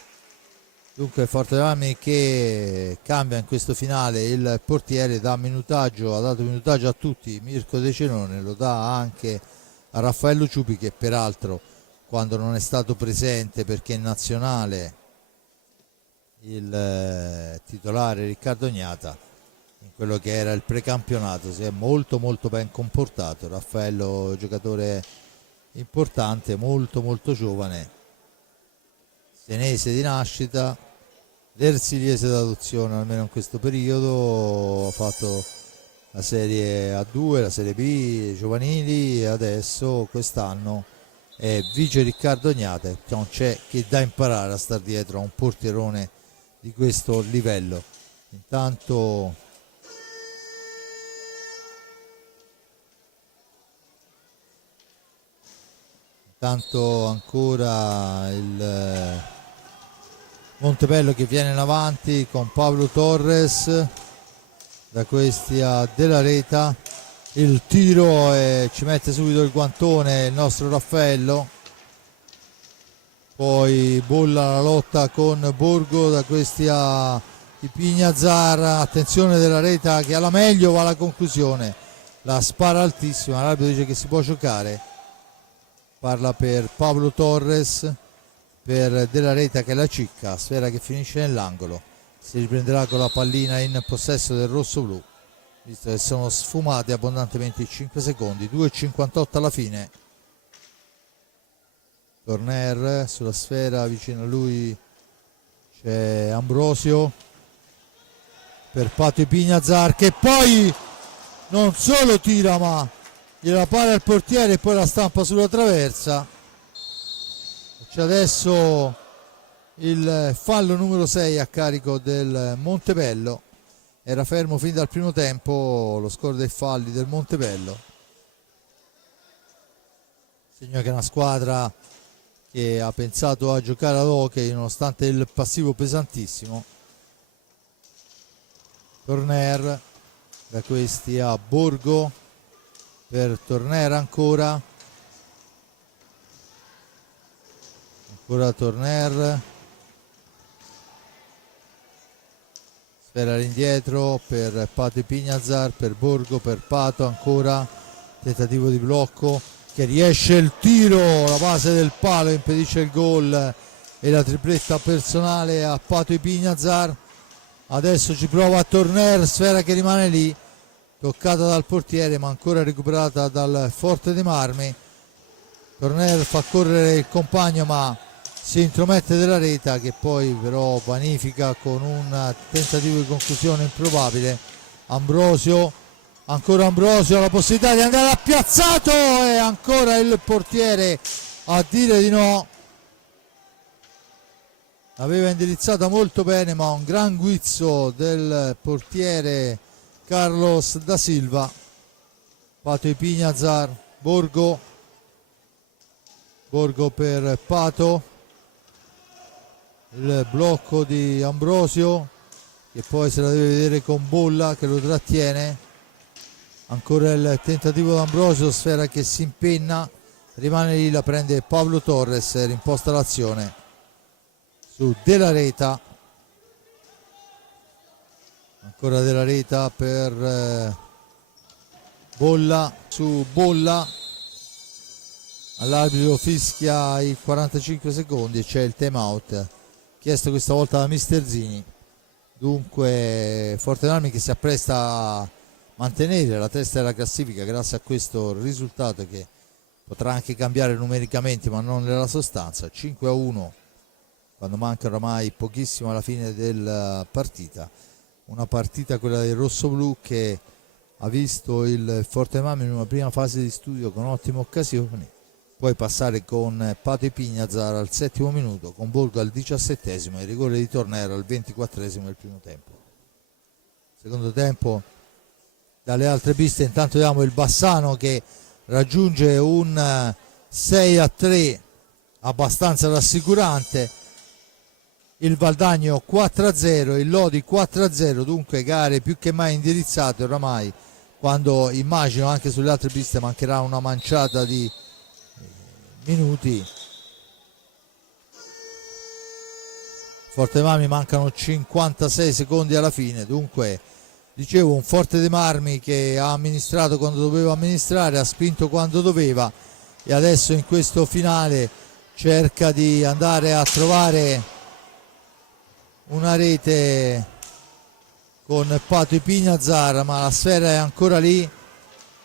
Dunque Forte dei Marmi che cambia in questo finale il portiere, ha dato minutaggio a tutti. Mirko De Cerone lo dà anche a Raffaello Ciupi, che peraltro quando non è stato presente perché è nazionale il titolare Riccardo Gnata, in quello che era il precampionato si è molto ben comportato. Raffaello, giocatore importante, molto giovane, senese di nascita, versiliese d'adozione, almeno in questo periodo ha fatto la serie A2, la serie B giovanili e adesso quest'anno è vice Riccardo Gnata. Non c'è che da imparare a star dietro a un portierone di questo livello. Intanto ancora il Montebello che viene in avanti con Pablo Torres, da questi a Della Reta, il tiro e ci mette subito il guantone il nostro Raffaello, poi bolla la lotta con Borgo, da questi a Pignazar, attenzione Della Reta che alla meglio va alla conclusione, la spara altissima, l'arbitro dice che si può giocare, parla per Pablo Torres, per Della Reta che la cicca, sfera che finisce nell'angolo, si riprenderà con la pallina in possesso del rosso-blu, visto che sono sfumati abbondantemente i 5 secondi, 2,58 alla fine. Torner sulla sfera, vicino a lui c'è Ambrosio per Pato Pignazar che poi non solo tira ma gliela pare al portiere e poi la stampa sulla traversa. C'è adesso il fallo numero 6 a carico del Montebello, era fermo fin dal primo tempo lo score dei falli del Montebello, segno che è una squadra che ha pensato a giocare ad hockey nonostante il passivo pesantissimo. Torner, da questi a Borgo per Torner ancora Torner, sfera all'indietro per Pato Pignazar, per Borgo, per Pato ancora, tentativo di blocco che riesce il tiro, la base del palo impedisce il gol e la tripletta personale a Pato Pignazar. Adesso ci prova a Torner, sfera che rimane lì, toccata dal portiere ma ancora recuperata dal Forte dei Marmi. Torner fa correre il compagno ma si intromette Della Reta che poi però vanifica con un tentativo di conclusione improbabile. Ambrosio, ancora Ambrosio, la possibilità di andare a piazzato e ancora il portiere a dire di no. Aveva indirizzata molto bene ma un gran guizzo del portiere Carlos da Silva. Pato Pignazar, Borgo per Pato, il blocco di Ambrosio che poi se la deve vedere con Bolla che lo trattiene, ancora il tentativo di Ambrosio, sfera che si impenna, rimane lì, la prende Pablo Torres, rimposta l'azione su Della Reta, ancora Della Reta per Bolla, su Bolla, all'arbitro fischia i 45 secondi e c'è il time out chiesto questa volta da Mister Zini. Dunque Forte dei Marmi che si appresta a mantenere la testa della classifica grazie a questo risultato che potrà anche cambiare numericamente ma non nella sostanza. 5-1 quando manca oramai pochissimo alla fine della partita, una partita, quella del rossoblù, che ha visto il Forte dei Marmi in una prima fase di studio con ottime occasioni, poi passare con Pato Ipignazar al 7° minuto, con Borgo al 17° e rigore di Tornero al 24° del primo tempo. Secondo tempo dalle altre piste intanto vediamo il Bassano che raggiunge un 6-3 abbastanza rassicurante, il Valdagno 4-0, il Lodi 4-0, dunque gare più che mai indirizzate oramai, quando immagino anche sulle altre piste mancherà una manciata di minuti. Forte dei Marmi mancano 56 secondi alla fine, dunque dicevo un Forte dei Marmi che ha amministrato quando doveva amministrare, ha spinto quando doveva e adesso in questo finale cerca di andare a trovare una rete con Pato Ipignazar, ma la sfera è ancora lì.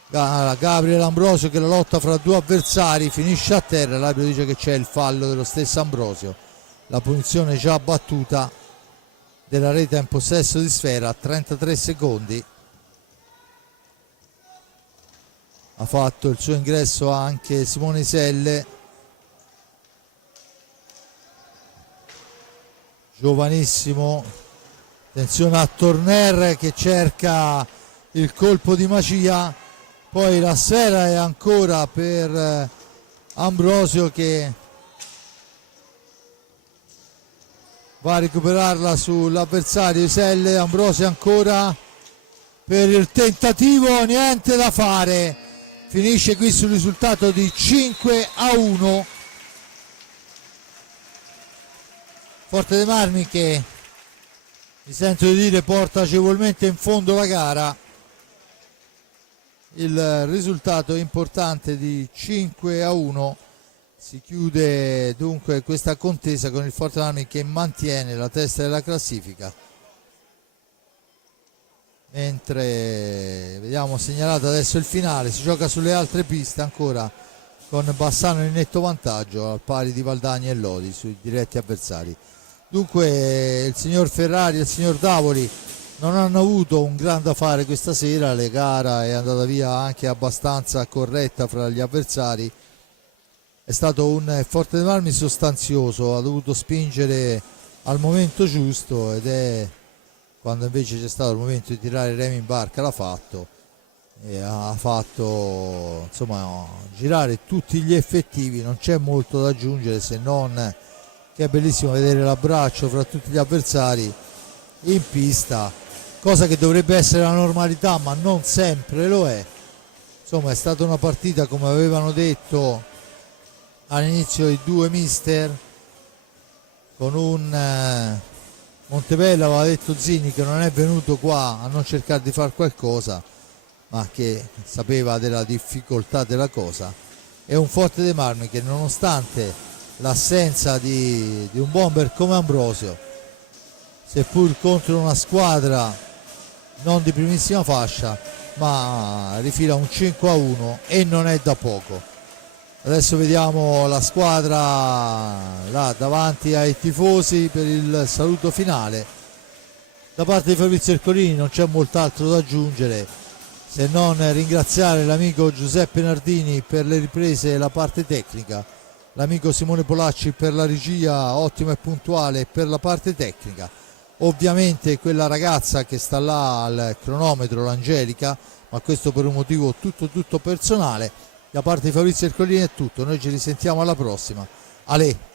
Gabriele Ambrosio che la lotta fra due avversari, finisce a terra, l'arbitro dice che c'è il fallo dello stesso Ambrosio, la punizione già battuta della rete in possesso di sfera a 33 secondi. Ha fatto il suo ingresso anche Simone Iselle, giovanissimo. Attenzione a Torner che cerca il colpo di magia, poi la sfera è ancora per Ambrosio che va a recuperarla sull'avversario Iselle. Ambrosio ancora per il tentativo, niente da fare, finisce qui sul risultato di 5-1. Forte dei Marmi che, mi sento di dire, porta agevolmente in fondo la gara. Il risultato importante di 5-1, si chiude dunque questa contesa con il Forte dei Marmi che mantiene la testa della classifica, mentre vediamo segnalato adesso il finale. Si gioca sulle altre piste ancora con Bassano in netto vantaggio al pari di Valdagni e Lodi sui diretti avversari. Dunque il signor Ferrari e il signor Davoli non hanno avuto un gran da fare questa sera, la gara è andata via anche abbastanza corretta fra gli avversari, è stato un Forte dei Marmi sostanzioso, ha dovuto spingere al momento giusto ed è quando invece c'è stato il momento di tirare i remi in barca l'ha fatto e ha fatto insomma girare tutti gli effettivi. Non c'è molto da aggiungere se non che è bellissimo vedere l'abbraccio fra tutti gli avversari in pista, cosa che dovrebbe essere la normalità ma non sempre lo è. Insomma è stata una partita, come avevano detto all'inizio i due mister, con un Montebello, aveva detto Zini che non è venuto qua a non cercare di fare qualcosa ma che sapeva della difficoltà della cosa, è un Forte dei Marmi che nonostante l'assenza di un bomber come Ambrosio, seppur contro una squadra non di primissima fascia, ma rifila un 5-1 e non è da poco. Adesso vediamo la squadra là davanti ai tifosi per il saluto finale. Da parte di Fabrizio Ercolini non c'è molt'altro da aggiungere se non ringraziare l'amico Giuseppe Nardini per le riprese e la parte tecnica, l'amico Simone Polacci per la regia ottima e puntuale e per la parte tecnica, ovviamente quella ragazza che sta là al cronometro, l'Angelica, ma questo per un motivo tutto personale. Da parte di Fabrizio Ercolini è tutto, noi ci risentiamo alla prossima. Ale!